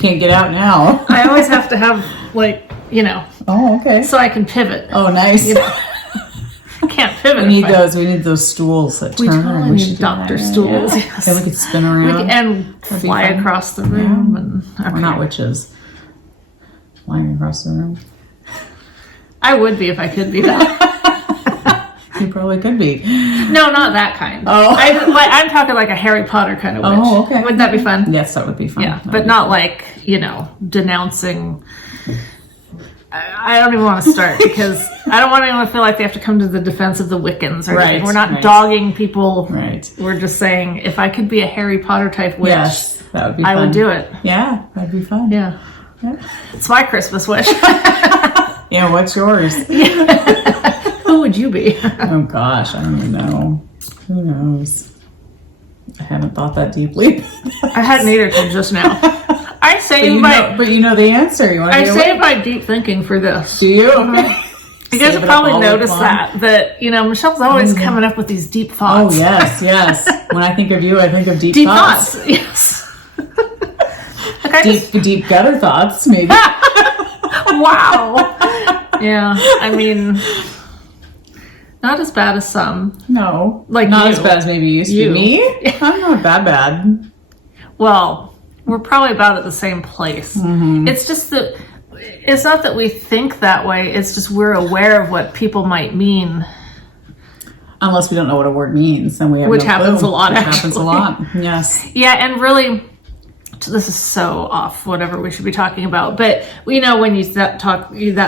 can't get out now. I always have to have, like, you know. Oh, okay. So I can pivot. Oh, nice. You know? I can't pivot. We need those stools that turn. We totally need doctor stools. Yeah. Yes. Then we could spin around. And fly across the room. And, okay. We're not witches. Flying across the room. I would be if I could be that. You probably could be. No, not that kind. Oh. I'm talking like a Harry Potter kind of witch. Oh, okay. Would that be fun? Yes, that would be fun. Yeah, but not like, you know, denouncing. I don't even want to start because I don't want anyone to feel like they have to come to the defense of the Wiccans or anything. We're not dogging people. Right. We're just saying if I could be a Harry Potter type witch, yes, that would be fun. I would do it. Yeah, that'd be fun. Yeah. It's my Christmas wish. Yeah, what's yours? Who would you be? Oh gosh, I don't even know. Who knows? I haven't thought that deeply. I hadn't either till just now. I save but you know the answer. You want to save my deep thinking for this. Do you? Okay. You guys have probably noticed that you know Michelle's always coming up with these deep thoughts. Oh yes. When I think of you, I think of deep thoughts. Yes. Deep gutter thoughts, maybe. Wow. Yeah, I mean, not as bad as some. No, like not you. as bad as maybe you used to be. Me? I'm not bad. Well, we're probably about at the same place. Mm-hmm. It's just that it's not that we think that way. It's just we're aware of what people might mean. Unless we don't know what a word means, then we have which no happens clue. a lot. Which actually. happens a lot. Yes. Yeah, and really. This is so off whatever we should be talking about, but you know when you that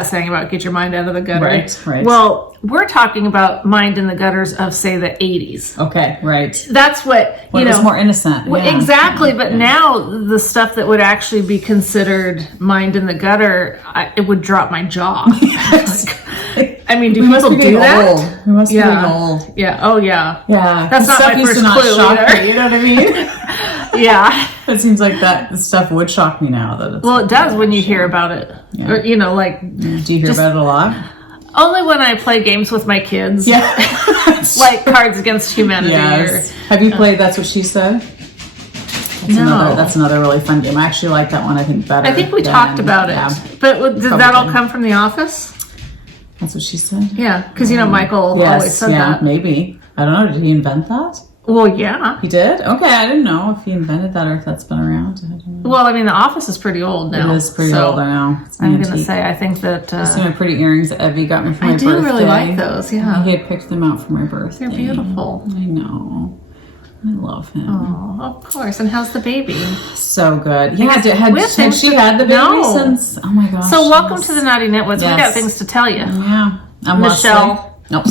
saying about get your mind out of the gutter, right? Well, we're talking about mind in the gutters of say the 80s. Okay, right. That's what when it was more innocent. Yeah. Exactly, but now the stuff that would actually be considered mind in the gutter, it would drop my jaw. I mean, do people do that? Old. We must be getting old. Yeah. Oh yeah. Yeah. That's not my first clue. Shock you know what I mean? Yeah. It seems like that stuff would shock me now. It does when you hear about it. Yeah. Or, you know, like... Do you hear about it a lot? Only when I play games with my kids. Yeah. Like Cards Against Humanity. Yes. Have you played That's What She Said? That's another really fun game. I actually like that one, I think, better. I think we talked about it. Yeah. But did that all come from The Office? That's what she said? Yeah, because, you know, Michael always said that. Yeah, maybe. I don't know. Did he invent that? Well, yeah. He did? Okay, I didn't know if he invented that or if that's been around. I don't know. Well, I mean, The Office is pretty old now. It is pretty old, I know. I'm going to say, I think that... I see my pretty earrings that Evie got me for my birthday. I do really like those, yeah. He had picked them out for my birthday. They're beautiful. I know. I love him. Oh, of course. And how's the baby? So good. Had she had the baby since... Oh, my gosh. So welcome to the Naughty Knitwits. Yes. We got things to tell you. Yeah. I'm Michelle. Nope.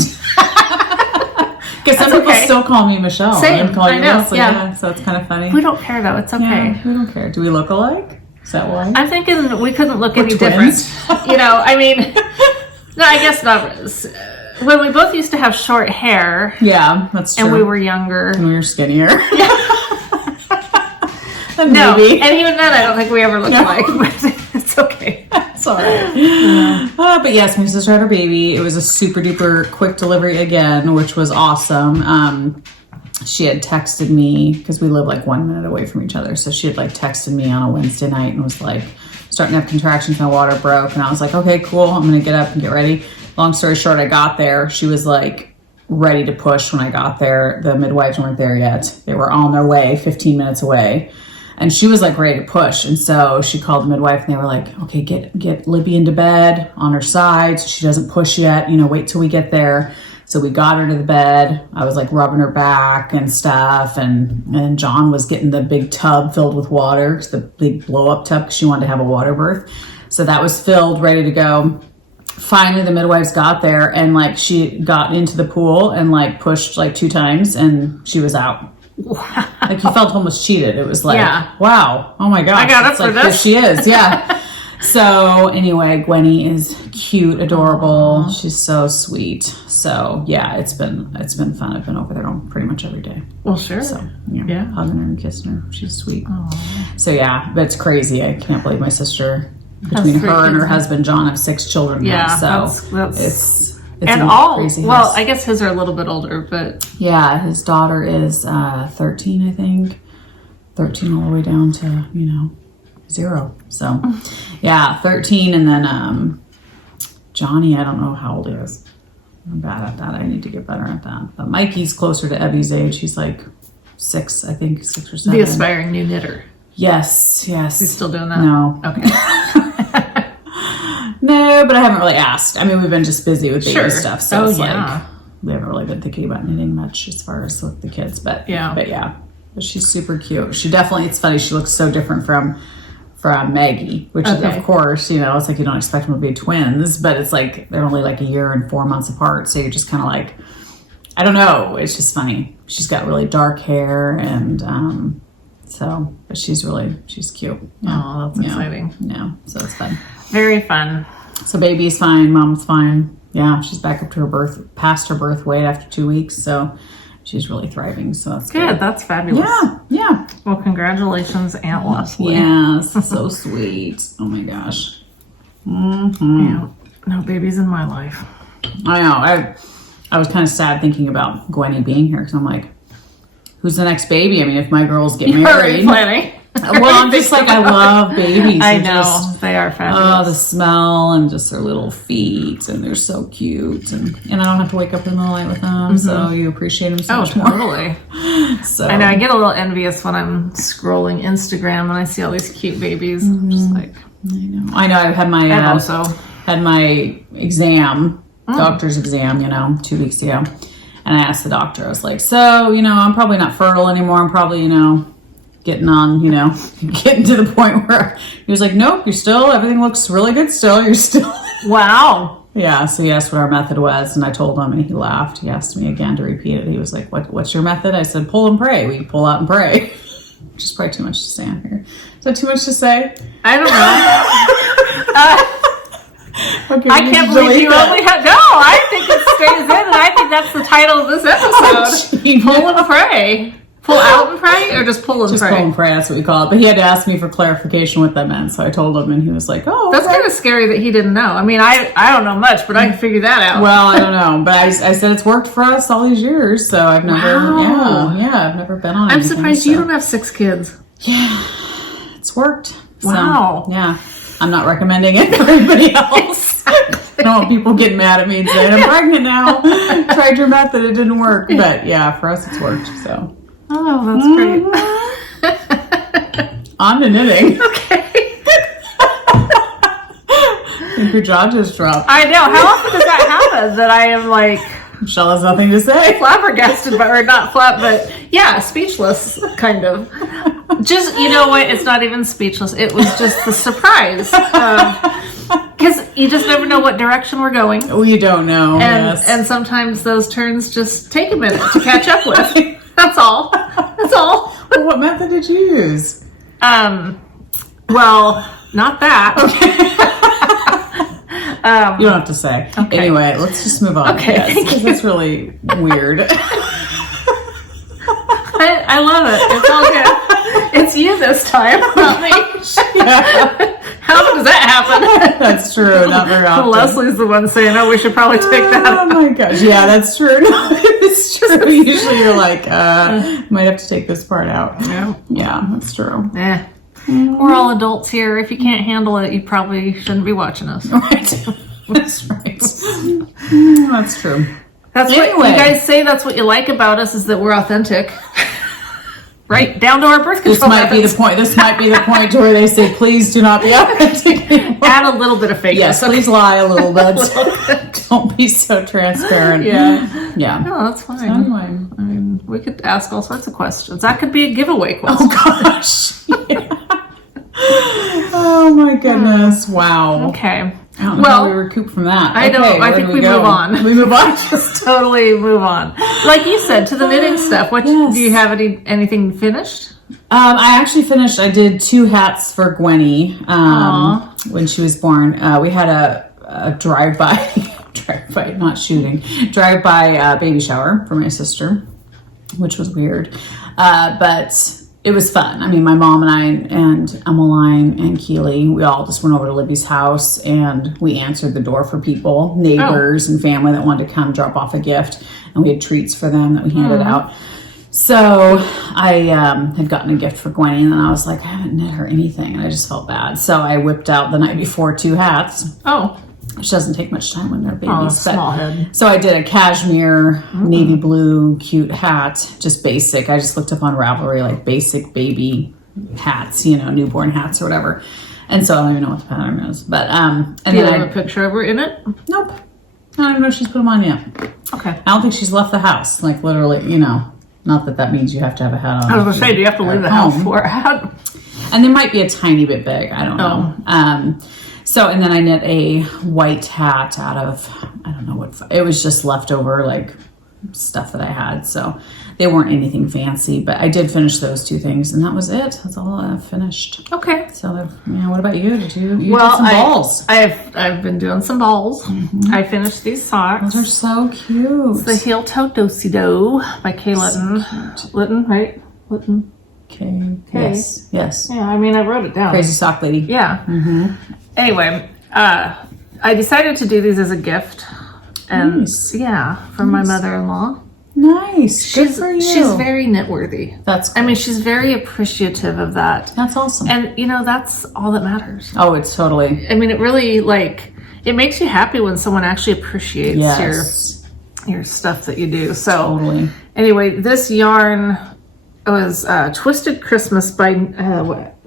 Because some people still call me Michelle. Same. And call you know. Leslie. Yeah. So it's kind of funny. We don't care though. It's okay. Yeah, we don't care. Do we look alike? Is that why? I'm thinking we couldn't look any twins. different. You know, I mean, no, I guess not. When we both used to have short hair. Yeah, that's true. And we were younger. And we were skinnier. No, and even then, I don't think we ever looked alike. But it's okay. It's all right. Yeah. But yes, my sister had her baby. It was a super duper quick delivery again, which was awesome. She had texted me because we live like 1 minute away from each other. So she had like texted me on a Wednesday night and was like, starting to have contractions, my water broke. And I was like, okay, cool. I'm going to get up and get ready. Long story short, I got there. She was like ready to push when I got there. The midwives weren't there yet. They were on their way, 15 minutes away. And she was like ready to push. And so she called the midwife and they were like, okay, get Libby into bed on her side so she doesn't push yet. You know, wait till we get there. So we got her to the bed. I was like rubbing her back and stuff. And John was getting the big tub filled with water, the big blow up tub because she wanted to have a water birth. So that was filled, ready to go. Finally, the midwives got there and like she got into the pool and like pushed like 2 times and she was out. Wow. Like you felt almost cheated. It was like, wow, oh my gosh. I got up for this. Here she is, yeah. So anyway, Gwenny is cute, adorable. Aww. She's so sweet. So yeah, it's been fun. I've been over there pretty much every day. Well, sure. So yeah. Hugging her and kissing her. She's sweet. Aww. So yeah, but it's crazy. I can't believe my sister, between her and her husband John, have 6 children now. So that's it's and all crazy well house. I guess his are a little bit older, but yeah, his daughter is 13, I think. 13 all the way down to, 0. So, yeah, 13, and then Johnny, I don't know how old he is. I'm bad at that. I need to get better at that. But Mikey's closer to Evie's age. He's like 6, I think, 6 or 7. The aspiring new knitter. Yes. He's still doing that? No. Okay. No, but I haven't really asked. I mean, we've been just busy with baby stuff, so it's like we haven't really been thinking about knitting much as far as with the kids. But but she's super cute. She definitely, it's funny, she looks so different from Maggie, which is, of course, it's like you don't expect them to be twins, but it's like they're only like a year and 4 months apart, so you're just kind of like, I don't know, it's just funny. She's got really dark hair, and but she's cute. Oh, that's exciting. Yeah, so it's fun. Very fun. So baby's fine, mom's fine. Yeah, she's back up to past her birth weight after 2 weeks, so she's really thriving. So that's good. That's fabulous. Yeah. Well, congratulations, Aunt Leslie. Yes, so sweet. Oh my gosh. Yeah, no babies in my life. I know. I was kind of sad thinking about Gwenny being here, because I'm like, who's the next baby? I mean, if my girls get married. Already planning. Well, I'm just like, I love babies. I know. They are fabulous. Oh, the smell and just their little feet, and they're so cute. And I don't have to wake up in the night with them, so you appreciate them so much more. Totally. So I know, I get a little envious when I'm scrolling Instagram and I see all these cute babies. I'm just like, I know. I had my I've also had my exam, doctor's exam, 2 weeks ago, and I asked the doctor. I was like, so I'm probably not fertile anymore. I'm probably getting on, getting to the point where he was like, nope, everything looks really good still. You're still. Wow. Yeah. So he asked what our method was, and I told him, and he laughed. He asked me again to repeat it. He was like, what's your method? I said, pull and pray. We pull out and pray. Which is probably too much to say on here. Is that too much to say? I don't know. Okay, I can't believe you only have. No, I think it stays in, and I think that's the title of this episode. Pull and pray. Pull out and pray, or just pull and pray? Just pull and pray, that's what we call it. But he had to ask me for clarification what that meant, so I told him, and he was like, oh, that's kind of scary that he didn't know. I mean, I don't know much, but I can figure that out. Well, I don't know, but I said it's worked for us all these years, so I've never, I've never been on I'm surprised you don't have 6 kids. Yeah, it's worked. Wow. So, yeah, I'm not recommending it for anybody else. I don't want people getting mad at me and saying, I'm pregnant now. Tried your method, it didn't work. But yeah, for us, it's worked, so. Oh, that's great. On to knitting. Okay. I think your jaw just dropped. I know. How often does that happen that I am like... Michelle has nothing to say. Flabbergasted, or not but speechless, kind of. Just, you know what? It's not even speechless. It was just the surprise. Because you just never know what direction we're going. Oh, you don't know. And sometimes those turns just take a minute to catch up with. That's all. Well, what method did you use? Well, not that. You don't have to say. Okay. Anyway, let's just move on. Okay, because that's really weird. I love it. It's all good. It's you this time, not me. Yeah. How often does that happen? That's true. Not very often. Leslie's the one saying, "Oh, we should probably take that out." Oh my gosh. Yeah, that's true. No, it's true. Usually you're like, might have to take this part out. Yeah, that's true. We're all adults here. If you can't handle it, you probably shouldn't be watching us. Right. That's right. That's true. That's what you guys say. That's what you like about us, is that we're authentic. Right down to our birth control. This might be the point to where they say, please do not be authentic anymore. Add a little bit of fakeness. Yes, please lie a little bit. Don't be so transparent. Yeah. No, that's fine. So anyway, I mean, we could ask all sorts of questions. That could be a giveaway question. Oh gosh. Yeah. Oh my goodness. Wow. Okay. I don't know how we recoup from that. I know. I think we move on. We move on. Just totally move on. Like you said, to the knitting stuff. What do you have? Anything finished? I actually finished. I did 2 hats for Gwenny when she was born. We had a drive-by, baby shower for my sister, which was weird, but it was fun. I mean, my mom and I and Emmeline and Keely, we all just went over to Libby's house, and we answered the door for people, neighbors and family that wanted to come drop off a gift, and we had treats for them that we handed out. So I had gotten a gift for Gwenny, and then I was like, I haven't knit her anything, and I just felt bad. So I whipped out the night before 2 hats. Oh. Which doesn't take much time when they're babies. Oh, small head. So I did a cashmere navy blue cute hat, just basic. I just looked up on Ravelry, like basic baby hats, you know, newborn hats or whatever. And so I don't even know what the pattern is. But and Do you then have a picture of her in it? Nope. I don't even know if she's put them on yet. Okay. I don't think she's left the house. Like literally, you know. Not that that means you have to have a hat on. I was going to say, do you have to leave the house for a hat? And they might be a tiny bit big. I don't know. So, and then I knit a white hat out of, I don't know what, it was just leftover like stuff that I had. So they weren't anything fancy, but I did finish those 2 things, and that was it. That's all I finished. Okay. So, yeah, what about you? Did you did some balls? I've been doing some balls. I finished these socks. Those are so cute. It's the Heel Toe DoSiDo by Kay Litton. Litton, right? Litton. Okay. Yes. Yes. Yeah, I mean, I wrote it down. Crazy sock lady. Yeah. Anyway, I decided to do these as a gift. And Nice. yeah, from my mother-in-law. Nice. Good for you. She's very knit-worthy. That's cool. I mean, she's very appreciative of that. That's awesome. And, you know, that's all that matters. Oh, it's totally. I mean, it really, like, it makes you happy when someone actually appreciates Yes. your stuff that you do. So, Totally. anyway, this yarn was Twisted Christmas by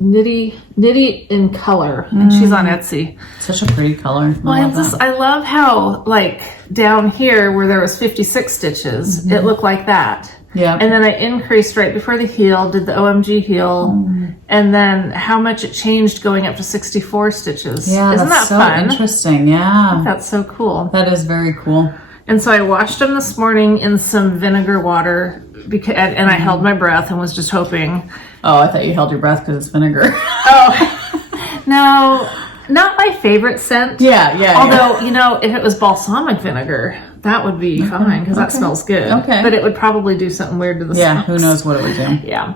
Knitty in Color, and she's on Etsy. Such a pretty color. I love how, like, down here where there was 56 stitches, it looked like that. Yeah. And then I increased right before the heel, did the OMG heel, and then how much it changed going up to 64 stitches. Yeah, Isn't that's that so fun? interesting. Yeah. That's so cool. That is very cool. And so I washed them this morning in some vinegar water, because, and I held my breath and was just hoping. Oh, I thought you held your breath because it's vinegar. Oh, no, not my favorite scent. Yeah. Although, you know, if it was balsamic vinegar, that would be fine because that smells good. Okay. But it would probably do something weird to the socks. Who knows what it would do. Yeah.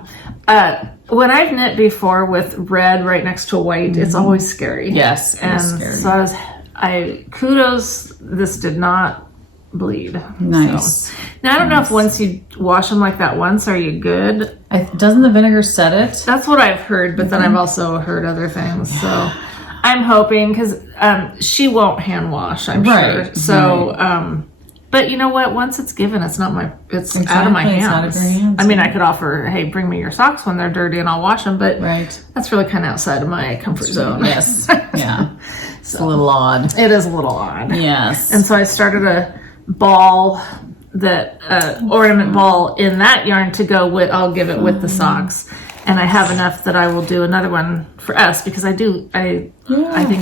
When I've knit before with red right next to white, it's always scary. Yes, it And is scary. so kudos, this did not bleed. Nice. So. Now, I don't know if once you wash them like that once, are you good? Doesn't the vinegar set it? That's what I've heard, but then I've also heard other things. So I'm hoping, because she won't hand wash, I'm sure. So, but you know what? Once it's given, it's not it's out of my hands. It's out of your hands. I mean, I could offer, hey, bring me your socks when they're dirty and I'll wash them, but that's really kind of outside of my comfort zone. Yes. Yeah. It's a little odd. It is a little odd. Yes. And so I started a ball, ornament ball in that yarn to go with, I'll give it with the socks. And I have enough that I will do another one for us because I think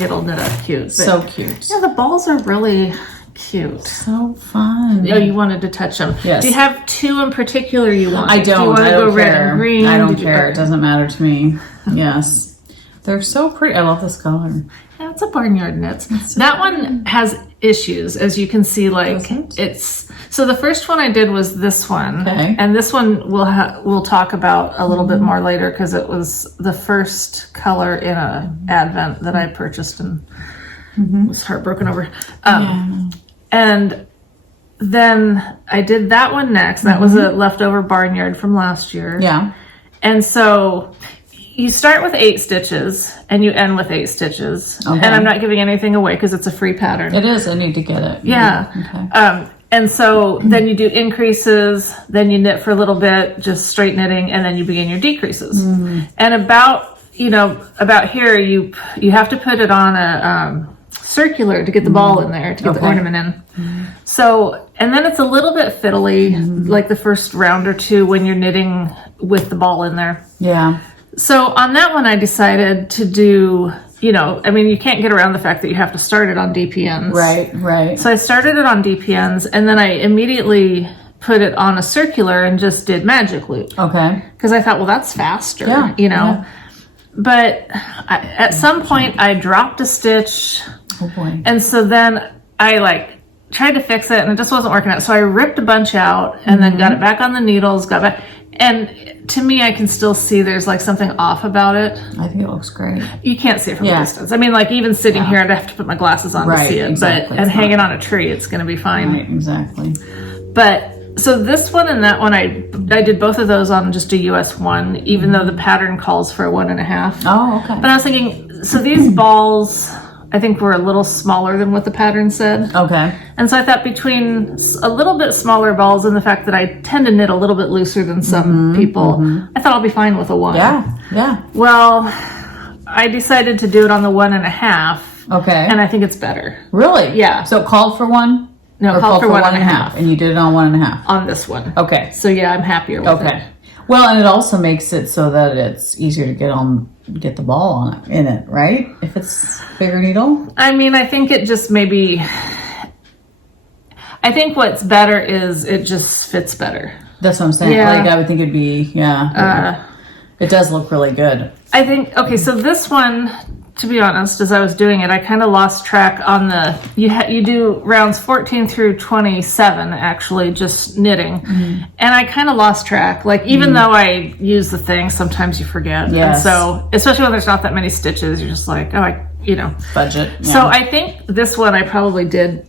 it'll knit up cute. But, so cute. Yeah, the balls are really cute. So fun. Oh, you wanted to touch them. Yes. Do you have 2 in particular you want? I don't. Do you want to go red and green? I don't care. It doesn't matter to me. Yes. They're so pretty. I love this color. Yeah, it's a Barnyard knits. That one has issues, as you can see. Like it's so the first one I did was this one, and this one we'll talk about a little bit more later because it was the first color in a Advent that I purchased and was heartbroken over. And then I did that one next. That was a leftover Barnyard from last year. Yeah, and so. You start with 8 stitches and you end with 8 stitches. Okay. And I'm not giving anything away because it's a free pattern. it is. I need to get it. Yeah. Okay. And so then you do increases, then you knit for a little bit, just straight knitting, and then you begin your decreases. And about here, you have to put it on a circular to get the ball in there, to get the ornament in. So, and then it's a little bit fiddly, like the first round or 2 when you're knitting with the ball in there. Yeah. So on that one, I decided to do, you can't get around the fact that you have to start it on DPNs. Right. So I started it on DPNs, and then I immediately put it on a circular and just did magic loop. Okay. Because I thought, well, that's faster, Yeah. But at some point, I dropped a stitch. Oh boy. And so then I tried to fix it, and it just wasn't working out. So I ripped a bunch out and then got it back on the needles, got back. And to me, I can still see there's something off about it. I think it looks great. You can't see it from a distance. I mean, even sitting here, I'd have to put my glasses on to see it. Exactly. But hanging on a tree, it's going to be fine. Right, exactly. But So this one and that one, I did both of those on just a US 1, even though the pattern calls for a 1.5. Oh, okay. But I was thinking, so these balls, I think were a little smaller than what the pattern said. Okay. And so I thought between a little bit smaller balls and the fact that I tend to knit a little bit looser than some people, I thought I'll be fine with a 1. Yeah. Well, I decided to do it on the 1.5. Okay. And I think it's better. Really? Yeah. So it called for 1? No, or called for 1.5. And you did it on 1.5? On this one. Okay. So yeah, I'm happier with it. Well, and it also makes it so that it's easier to get the ball on it, in it, right? If it's bigger needle. I mean, I think it just maybe. I think what's better is it just fits better. That's what I'm saying. Yeah. Like I would think it'd be, it does look really good. I think okay. So this one, to be honest, as I was doing it, I kind of lost track on the. You do rounds 14 through 27 actually, just knitting, and I kind of lost track. Like even though I use the thing, sometimes you forget. Yes. And so especially when there's not that many stitches, you're just like, budget. Yeah. So I think this one I probably did.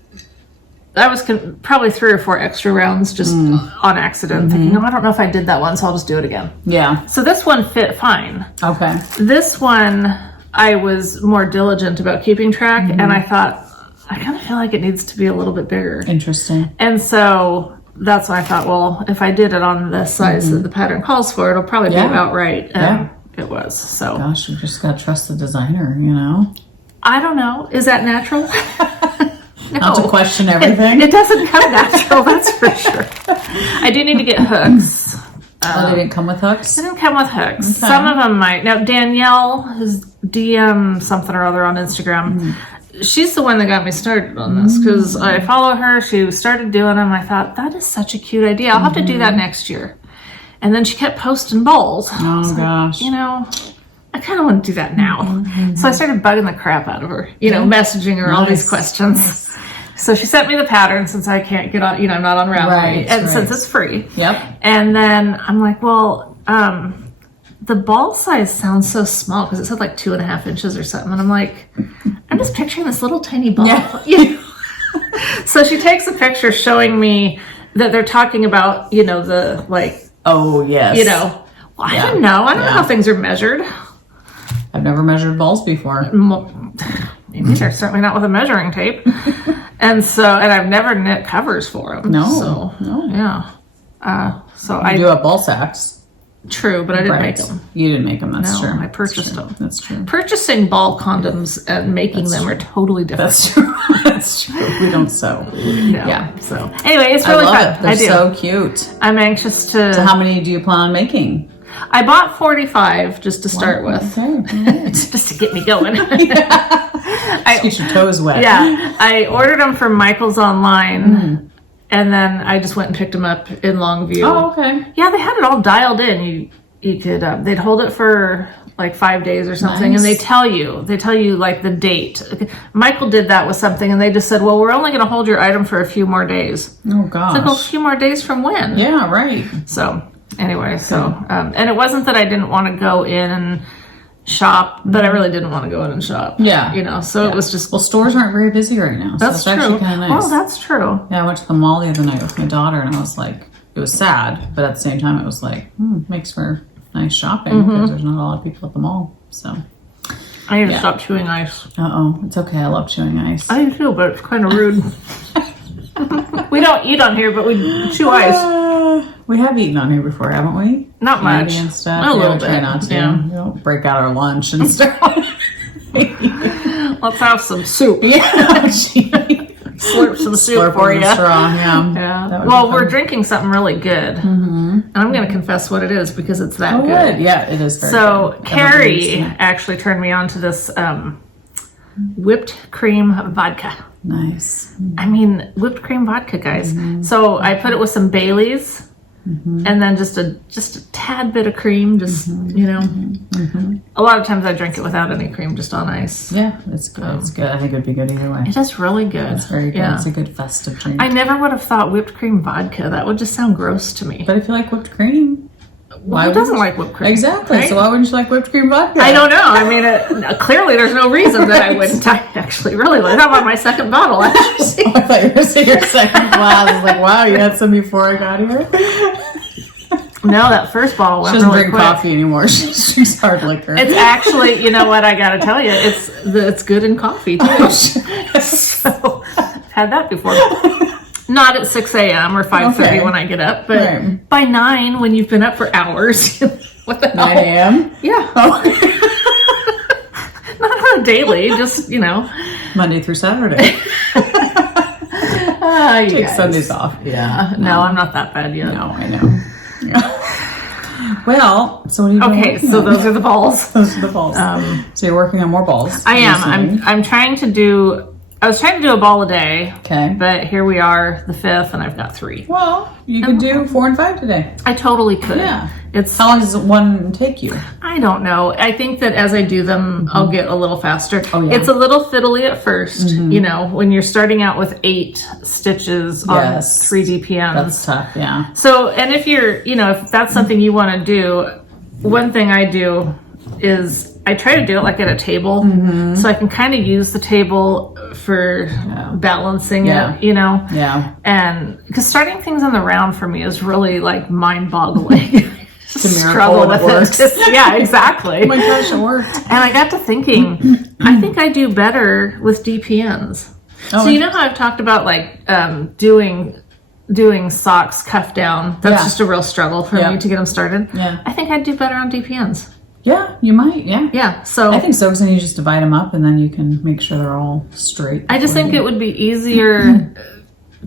I was probably 3 or 4 extra rounds just on accident, thinking, no, I don't know if I did that one, so I'll just do it again. Yeah. So this one fit fine. Okay. This one, I was more diligent about keeping track, and I thought, I kind of feel like it needs to be a little bit bigger. Interesting. And so that's when I thought, well, if I did it on the size that the pattern calls for, it'll probably be about right. And it was. So. Gosh, you just got to trust the designer, you know? I don't know. Is that natural? No. Not to question everything. It doesn't come natural, that's for sure. I do need to get hooks. They didn't come with hooks? They didn't come with hooks. Okay. Some of them might. Now, Danielle, who's DM something or other on Instagram, she's the one that got me started on this because I follow her. She started doing them. I thought, that is such a cute idea. I'll have to do that next year. And then she kept posting balls. Oh, gosh. Like, I kind of want to do that now. So I started bugging the crap out of her, messaging her all these questions. Nice. So she sent me the pattern since I can't get on, I'm not on Ravelry, and since it's free. Yep. And then I'm like, well, the ball size sounds so small because it said like 2.5 inches or something. And I'm like, I'm just picturing this little tiny ball. Yeah. So she takes a picture showing me that they're talking about, the like. Oh, yes. Well, I don't know. I don't know how things are measured. I've never measured balls before. Me neither. Certainly not with a measuring tape. And I've never knit covers for them. No. Yeah. So I do have ball sacks. True, but I didn't make them. You didn't make them. That's true. I purchased them. That's true. Purchasing ball condoms and making them are totally different. That's true. That's true. We don't sew. No. Yeah. So anyway, it's really fun. They're so cute. I'm anxious to. So how many do you plan on making? I bought 45 just to start with. Okay. Just to get me going. Just get your toes wet. Yeah. I ordered them from Michael's online, and then I just went and picked them up in Longview. Oh, okay. Yeah, they had it all dialed in. You could they'd hold it for like 5 days or something, Nice. and they tell you like the date. Michael did that with something, and they just said, well, we're only going to hold your item for a few more days. Oh gosh. It's like, a few more days from when? Yeah, right. So anyway, and it wasn't that I didn't want to go in and shop, but I really didn't want to go in and shop. Yeah. So it was just. Well, stores aren't very busy right now. So That's it's true. actually kind of nice. Oh, that's true. Yeah, I went to the mall the other night with my daughter, and I was like, it was sad, but at the same time, it was like, makes for nice shopping because there's not a lot of people at the mall. So I need to stop chewing ice. It's okay. I love chewing ice. I do too, but it's kind of rude. We don't eat on here, but we chew ice. We have eaten on here before, haven't we? Not much. And stuff. A little we try bit. not to. Yeah. We don't break out our lunch and stuff. Let's have some soup. Yeah. Slurp some soup Slurp for with you. a straw, yeah. Yeah. Well, we're drinking something really good. And I'm going to confess what it is because it's that good. Yeah, it is very So good. Carrie actually turned me on to this whipped cream vodka. Nice. I mean, whipped cream vodka, guys. So I put it with some Baileys. And then just a tad bit of cream, A lot of times I drink it without any cream, just on ice. Yeah, it's good. It's good. I think it would be good either way. It is really good. It's very good. Yeah. It's a good festive drink. I never would have thought whipped cream vodka. That would just sound gross to me. But if you like whipped cream, Who doesn't like whipped cream? Exactly. Right? So why wouldn't you like whipped cream vodka? I don't know. I mean, clearly there's no reason that I wouldn't. I actually really like. How about my second bottle? I thought you were saying your second glass. I was like, wow, you had some before I got here. No, that first bottle went She doesn't really drink quick. coffee anymore. She drinks hard liquor. It's actually, you know what? I got to tell you, it's good in coffee too. So I've had that before. Not at 6 a.m. or 5:30 when I get up, but by 9 when you've been up for hours. What the hell? 9 a.m.? Yeah. Oh. Not on a daily, just, Monday through Saturday. Take Sundays off. Yeah. No, I'm not that bad yet. No, I know. Well, so what are you doing? Okay, so those are the balls. Those are the balls. So you're working on more balls. I am. I'm trying to do... I was trying to do a ball a day. Okay. But here we are, the 5th, and I've got 3. Well, you could do 4 and 5 today. I totally could. Yeah. How long does one take you? I don't know. I think that as I do them, I'll get a little faster. Oh, yeah. It's a little fiddly at first, when you're starting out with 8 stitches on 3 DPMs. That's tough, yeah. So, and if you're, if that's something you want to do, one thing I do is I try to do it like at a table, so I can kind of use the table for balancing it, Yeah. And because starting things on the round for me is really like mind-boggling. It's a miracle struggle with it works. it. Yeah, exactly. Oh my gosh, it worked. And I got to thinking, I think I do better with DPNs. Oh, so you know how I've talked about like doing socks cuff down. That's just a real struggle for me to get them started. Yeah. I think I'd do better on DPNs. Yeah, you might. Yeah. Yeah. So I think so, because then you just divide them up and then you can make sure they're all straight. I just think it would be easier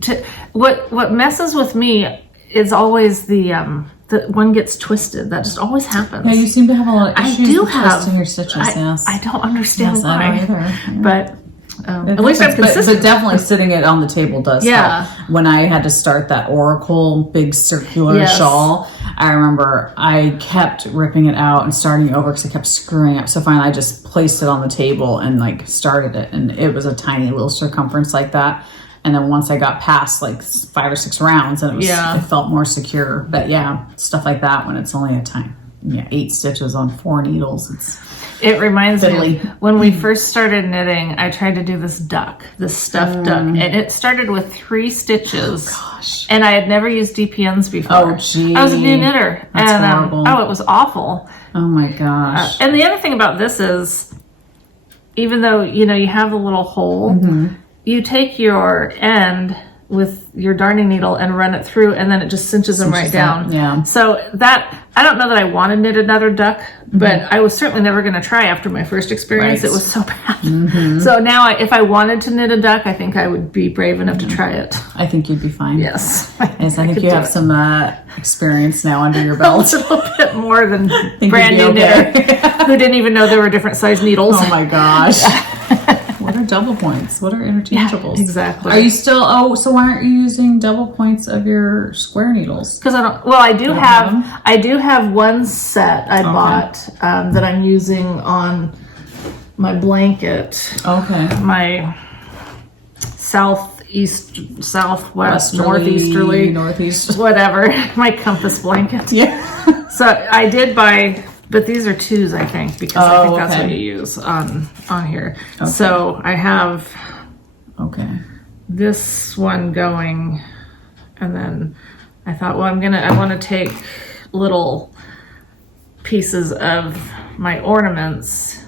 to. What messes with me is always the one gets twisted. That just always happens. Yeah, you seem to have a lot of issues with twisting your stitches. I don't understand why. I don't either. Yeah. But at least I'm consistent. But definitely sitting it on the table does help. When I had to start that Oracle big circular shawl, I remember I kept ripping it out and starting over because I kept screwing up. So finally I just placed it on the table and like started it, and it was a tiny little circumference like that. And then once I got past like 5 or 6 rounds, and it felt more secure. But yeah, stuff like that when it's only 8 stitches on 4 needles. It reminds me when we first started knitting, I tried to do this stuffed duck, and it started with 3 stitches. Oh gosh! And I had never used DPNs before. Oh gee! I was a new knitter, That's horrible. It was awful. Oh my gosh! And the other thing about this is, even though you have a little hole, you take your end with your darning needle and run it through, and then it just cinches them right down. Yeah. So that, I don't know that I want to knit another duck, but I was certainly never going to try after my first experience. It was so bad. So now if I wanted to knit a duck, I think I would be brave enough to try it. I think you'd be fine. Yes. Yes, I think you have some experience now under your belt. A little bit more than brand new knitter who didn't even know there were different size needles. Oh my gosh. What are double points? What are interchangeables? Yeah, exactly. Are you still, so why aren't you using double points of your square needles? Because I don't, well, I do have one set I bought that I'm using on my blanket. Okay. My southwest, northeasterly, whatever, my compass blanket. Yeah. So I did buy, but these are 2s, I think, because I think that's what you use on here. Okay. So I have this one going, and then I thought, well, I want to take little pieces of my ornaments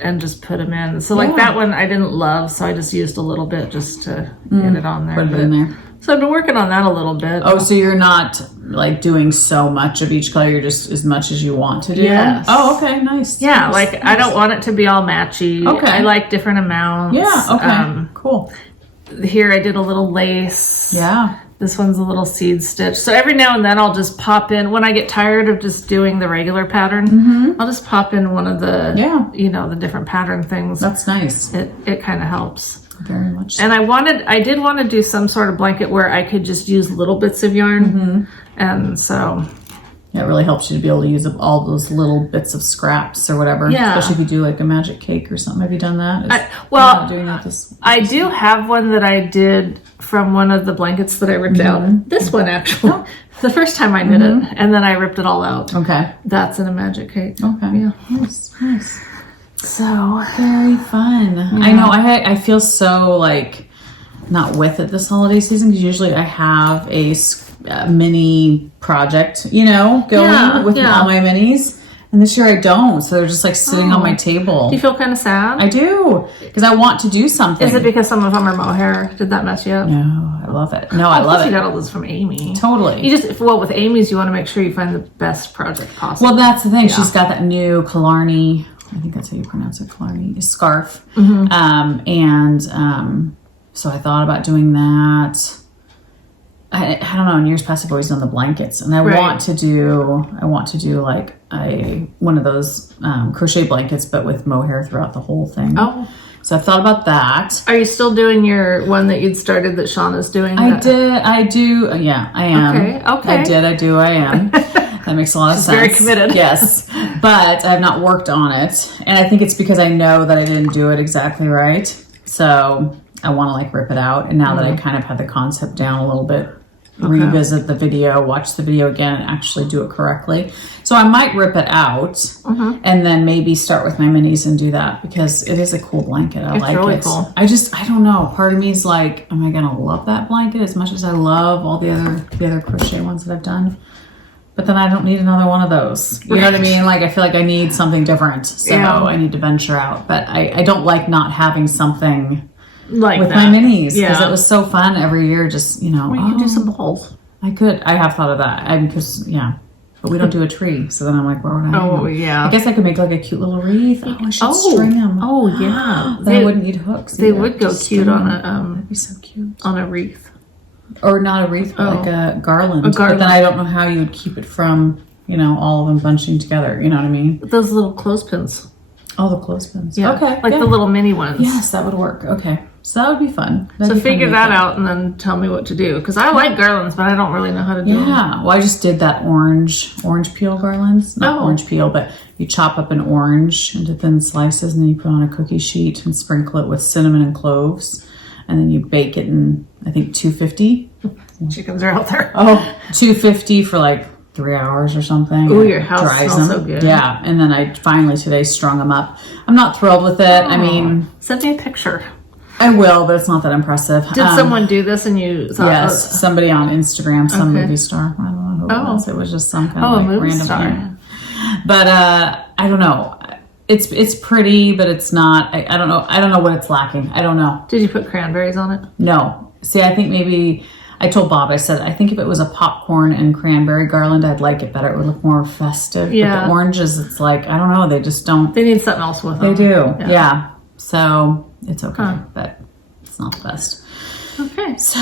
and just put them in. So like that one I didn't love, so I just used a little bit just to get it on there. Put it in there. So I've been working on that a little bit. Oh, so you're not like doing so much of each color, you're just as much as you want to do? Yes. Oh, okay, nice. Yeah, nice. I don't want it to be all matchy. Okay. I like different amounts. Yeah, okay, cool. Here I did a little lace. Yeah. This one's a little seed stitch. So every now and then I'll just pop in, when I get tired of just doing the regular pattern, I'll just pop in one of the, the different pattern things. That's nice. It kind of helps. Very much so. And I did want to do some sort of blanket where I could just use little bits of yarn. And so Yeah, it really helps you to be able to use up all those little bits of scraps or whatever. Yeah. Especially if you do like a magic cake or something. Have you done that? Doing that I do have one that I did from one of the blankets that I ripped out. This one, actually. The first time I knit it, and then I ripped it all out. Okay. That's in a magic cake. Okay. Yeah. Nice. So very fun. Yeah. I know. I feel so like not with it this holiday season because usually I have a mini project, going with all my minis. And this year I don't, so they're just like sitting on my table. Do you feel kind of sad? I do, because I want to do something. Is it because some of them are mohair? Did that mess you up? No, I love it. No, I love it. You got all this from Amy. Totally. With Amy's, you want to make sure you find the best project possible. Well, that's the thing. Yeah. She's got that new Killarney, I think that's how you pronounce it, Killarney, scarf. So I thought about doing that. I don't know. In years past, I've always done the blankets, and I want to do like one of those crochet blankets, but with mohair throughout the whole thing. Oh, so I thought about that. Are you still doing your one that you'd started that Shauna's doing? I do. Yeah, I am. Okay. I am. That makes a lot of sense. Very committed. Yes, but I have not worked on it, and I think it's because I know that I didn't do it exactly right. So I want to like rip it out, and now that I kind of had the concept down a little bit. Revisit the video, watch the video again, and actually do it correctly. So I might rip it out and then maybe start with my minis and do that because it is a cool blanket. I like really it. Cool. I don't know. Part of me is like, am I gonna love that blanket as much as I love all the other crochet ones that I've done? But then I don't need another one of those. You know what I mean? Like I feel like I need something different. So I need to venture out. But I don't like not having something like with my minis because it was so fun every year. Just you can do some balls. I could. I have thought of that but we don't do a tree. So then I'm like, where would I? Oh yeah. I guess I could make like a cute little wreath. Oh, I should string them. Oh yeah. Then I wouldn't need hooks. They would go cute on a That'd be so cute on a wreath, or not a wreath, but like a garland. But then I don't know how you would keep it from all of them bunching together. You know what I mean? Those little clothespins. Oh, the clothespins. Yeah. Okay. Like the little mini ones. Yes, that would work. Okay. So that would be fun. So figure that out and then tell me what to do. Because I like garlands, but I don't really know how to do them. Yeah. Well, I just did that orange peel garlands. Not orange peel, but you chop up an orange into thin slices and then you put on a cookie sheet and sprinkle it with cinnamon and cloves. And then you bake it in, I think, 250. Chickens are out there. Oh, 250 for like 3 hours or something. Oh, your house smells so good. Yeah. And then I finally today strung them up. I'm not thrilled with it. I mean... Send me a picture. I will, but it's not that impressive. Did someone do this and you thought... Yes, somebody on Instagram, some movie star. I don't know who it was. It was just some kind of movie random star. thing. But I don't know. It's pretty, but it's not... I don't know. I don't know what it's lacking. I don't know. Did you put cranberries on it? No. See, I think maybe... I told Bob, I said, I think if it was a popcorn and cranberry garland, I'd like it better. It would look more festive. Yeah. But the oranges, it's like, I don't know. They just don't... They need something else with them. They do. Yeah. So... It's okay, but it's not the best. Okay. So,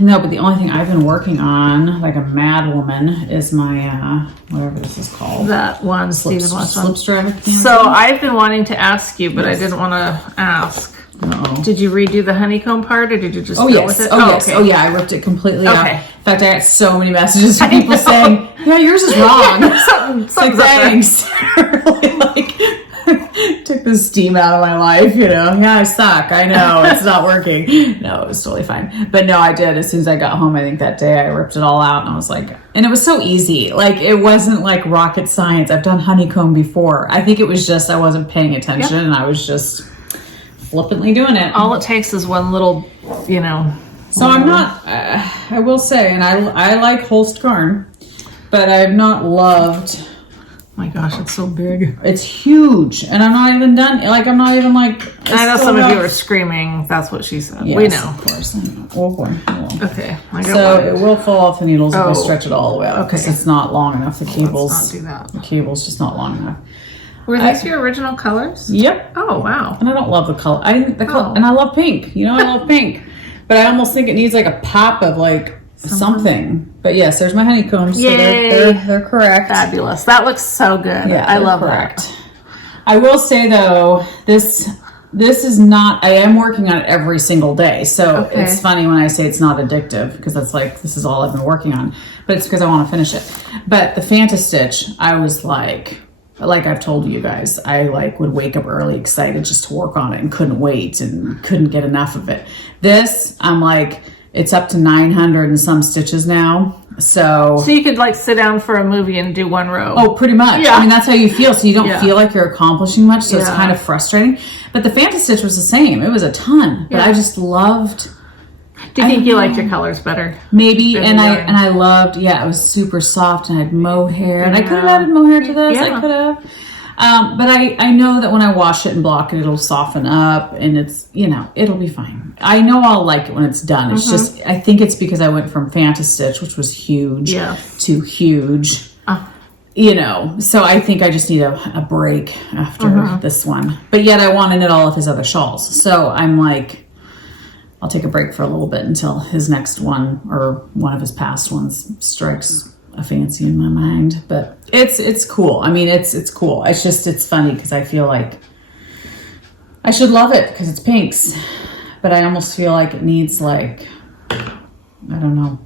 no, but the only thing I've been working on, like a mad woman, is my, whatever this is called. That one, Steven wants one. Slipstrap. So, I've been wanting to ask you, but I didn't want to ask. Uh-oh. Did you redo the honeycomb part, or did you just go with it? Yes. Okay. Oh, yeah, I ripped it completely out. In fact, I got so many messages from people saying, yeah, yours is wrong. Something's like, thanks. Really, took the steam out of my life, Yeah, I suck. I know. It's not working. No, it was totally fine. But no, I did. As soon as I got home, I think that day, I ripped it all out. And I was like... And it was so easy. Like, it wasn't like rocket science. I've done honeycomb before. I think it was just I wasn't paying attention. And I was just flippantly doing it. All it takes is one little, So I'm not... I will say, and I like Holst Garn. But I've not loved... My gosh, it's so big. It's huge. And I'm not even done. Like, I'm not even like... I know some of you are screaming. That's what she said. Yes, we know. Of course. I know. Well. Okay. So it will fall off the needles if I stretch it all the way out. Because it's not long enough. The cable's... Let's not do that. The cable's just not long enough. Were these your original colors? Yep. Oh, wow. And I don't love the color. And I love pink. I love pink. But I almost think it needs like a pop of like... Something. But yes, there's my honeycombs. So they're correct. Fabulous. That looks so good. Yeah, I love correct. that. I will say though, this This is not, I am working on it every single day. So it's funny when I say it's not addictive, because that's like, this is all I've been working on, but it's because I want to finish it. But the Fantastitch, I was like I've told you guys, I like would wake up early excited just to work on it and couldn't wait and couldn't get enough of it. This, I'm like, it's up to 900 and some stitches now. So you could like sit down for a movie and do one row. Oh, pretty much. Yeah. I mean, that's how you feel. So you don't feel like you're accomplishing much. So it's Yeah. kind of frustrating. But the Fantastitch was the same. It was a ton. But I just loved. Do you think you liked your colors better? Maybe, and I loved. Yeah, it was super soft, and I had mohair, and I could have added mohair to this. I could have. But I know that when I wash it and block it, it'll soften up, and it's, you know, it'll be fine. I know I'll like it when it's done. It's just, I think it's because I went from Fantastitch, which was huge, to huge. You know, so I think I just need a break after this one. But yet I want to knit all of his other shawls. So I'm like, I'll take a break for a little bit until his next one or one of his past ones strikes a fancy in my mind. But it's cool. I mean, it's cool. It's just, it's funny because I feel like I should love it because it's pinks. But I almost feel like it needs like, I don't know.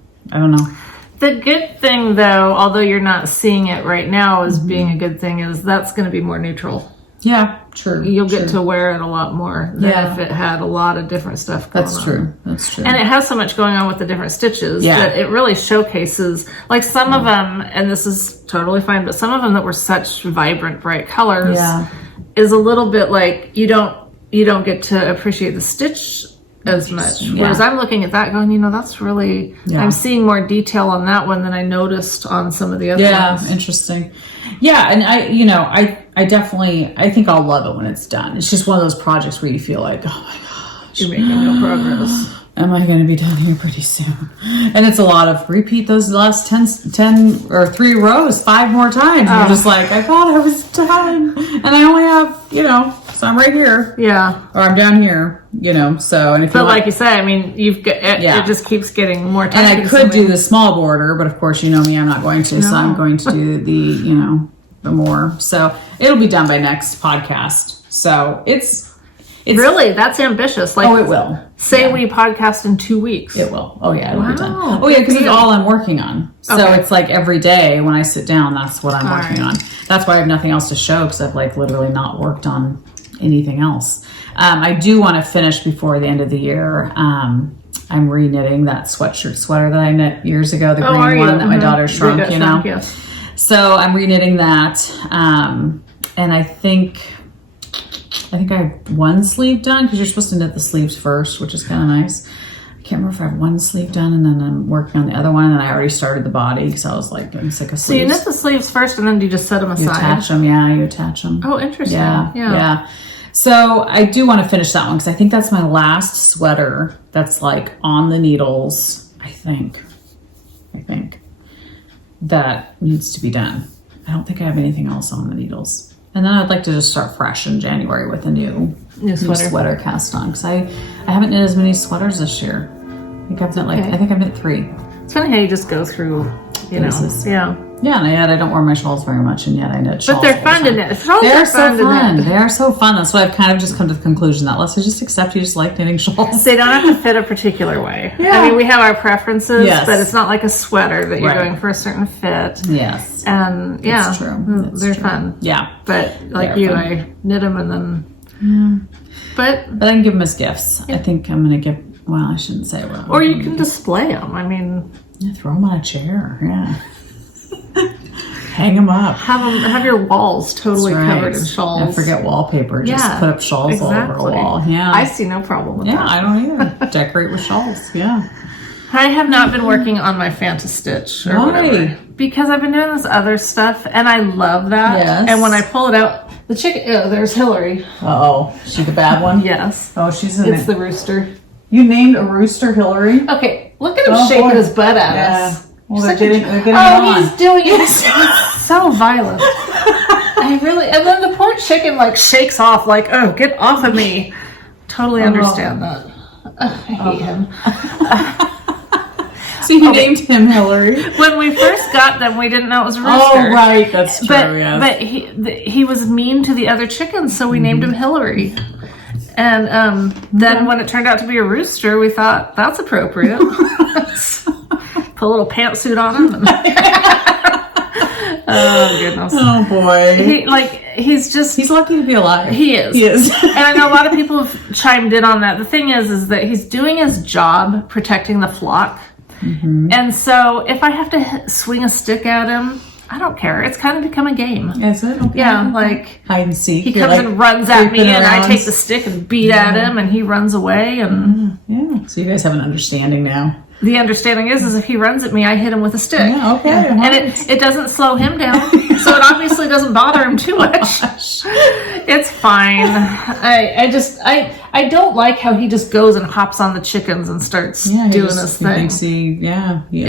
The good thing, though, although you're not seeing it right now as being a good thing, is that's going to be more neutral. Yeah, true. You'll get to wear it a lot more than if it had a lot of different stuff going on. That's true. And it has so much going on with the different stitches that it really showcases, like some of them, and this is totally fine, but some of them that were such vibrant, bright colors is a little bit like you don't get to appreciate the stitch as much. Whereas I'm looking at that going, you know, that's really, I'm seeing more detail on that one than I noticed on some of the other ones. Yeah, interesting. Yeah, and I definitely, I think I'll love it when it's done. It's just one of those projects where you feel like, oh my gosh. You're making no progress. Am I going to be done here pretty soon? And it's a lot of repeat those last 10 or 3 rows 5 more times. You're just like, I thought I was done. And I only have, you know, so I'm right here. Yeah. Or I'm down here, you know, so. And if but like you say, I mean, you've got, it just keeps getting more time. And I could do the small border, but of course, you know me, I'm not going to. So I'm going to do the, you know, the more. So it'll be done by next podcast. So it's really, that's ambitious. Like, it will. Say we podcast in 2 weeks. It will. Oh yeah, it'll be done. Oh yeah, because it's all I'm working on. So it's like every day when I sit down, that's what I'm working on. That's why I have nothing else to show because I've like literally not worked on anything else. I do want to finish before the end of the year. I'm re-knitting that sweater that I knit years ago, the green one that my daughter shrunk, you know. Yes. So I'm re-knitting that, and I think I have one sleeve done because you're supposed to knit the sleeves first, which is kind of nice. I can't remember if I have one sleeve done and then I'm working on the other one, and then I already started the body because I was like, I'm sick of sleeves. So you knit the sleeves first and then do you just set them aside? You attach them, you attach them. Oh, interesting. Yeah. So I do want to finish that one because I think that's my last sweater that's like on the needles, I think that needs to be done. I don't think I have anything else on the needles. And then I'd like to just start fresh in January with a new sweater cast on because I haven't knit as many sweaters this year. I think I've knit 3. It's funny how you just go through, you phases. know. Yeah, and yet I don't wear my shawls very much, and yet I knit shawls. But they're fun to knit. They're so fun. They are so fun. That's why I've kind of just come to the conclusion that let's just accept you just like knitting shawls. They don't have to fit a particular way. Yeah. I mean, we have our preferences, but it's not like a sweater that you're going for a certain fit. Yes. And it's true. They're fun. Yeah. But like you, fun. I knit them and then. But I can give them as gifts. I think I'm going to give. Well, I shouldn't say what. Or you can display them. I mean, throw them on a chair. Yeah. Hang them up. Have your walls totally covered in shawls. And forget wallpaper. Just put up shawls all over a wall. Yeah. I see no problem with that. Yeah, I don't either. Decorate with shawls. Yeah. I have not been working on my Fantastitch or whatever. Because I've been doing this other stuff and I love that. Yes. And when I pull it out, the chicken, there's Hillary. Uh-oh. She the bad one? Yes. Oh, she's in It's the rooster. You named a rooster Hillary? Okay, look at him shaking his butt at us. Well, they're getting on. He's doing it so violent. And then the poor chicken like shakes off like, oh, get off of me. Totally understand that. I hate him. So you named him Hillary. When we first got them, we didn't know it was a rooster. Oh, right, that's true. But he was mean to the other chickens, so we named him Hillary. And then when it turned out to be a rooster, we thought, that's appropriate. Put a little pantsuit on him. Oh, goodness. Oh, boy. He's lucky to be alive. He is. And I know a lot of people have chimed in on that. The thing is that he's doing his job protecting the flock. Mm-hmm. And so if I have to swing a stick at him, I don't care. It's kind of become a game. Is it? Okay. Yeah, like hide and seek. He comes and runs at me, and I take the stick and beat at him, and he runs away. And yeah, so you guys have an understanding now. The understanding is if he runs at me, I hit him with a stick. Yeah, okay. Yeah. And it doesn't slow him down, so it obviously doesn't bother him too much. It's fine. I don't like how he just goes and hops on the chickens and starts doing this thing. He thinks he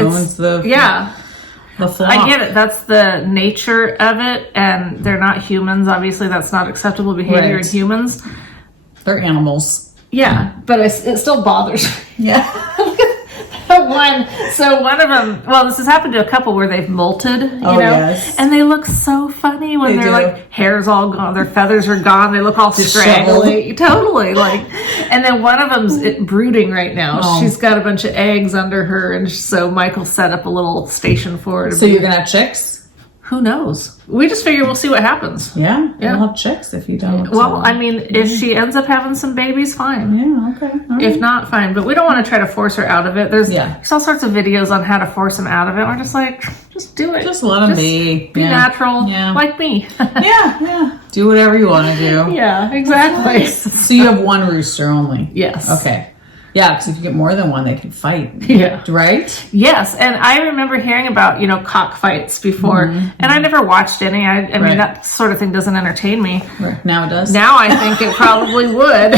owns the flock. I get it. That's the nature of it, and they're not humans. Obviously, that's not acceptable behavior in humans. They're animals. Yeah, but it still bothers me. Yeah. One of them, this has happened to a couple where they've molted, you know, yes. And they look so funny when their like hair's all gone, their feathers are gone, they look all straggly, totally and then one of them's brooding right now. Oh. She's got a bunch of eggs under her, and so Michael set up a little station for her. So you're gonna have chicks? Who knows? We just figure we'll see what happens. Yeah. You'll have chicks if you don't. Well, I mean, if she ends up having some babies, fine. Yeah, okay. All right. If not, fine. But we don't want to try to force her out of it. There's all sorts of videos on how to force them out of it. We're just like, just do it. Just let them be. Be natural, like me. Yeah. Do whatever you want to do. Yeah, exactly. So you have one rooster only? Yes. Okay. Yeah, because if you get more than one, they can fight. Yeah. Right? Yes, and I remember hearing about, cockfights before, and I never watched any. I mean, that sort of thing doesn't entertain me. Right. Now it does? Now I think it probably would.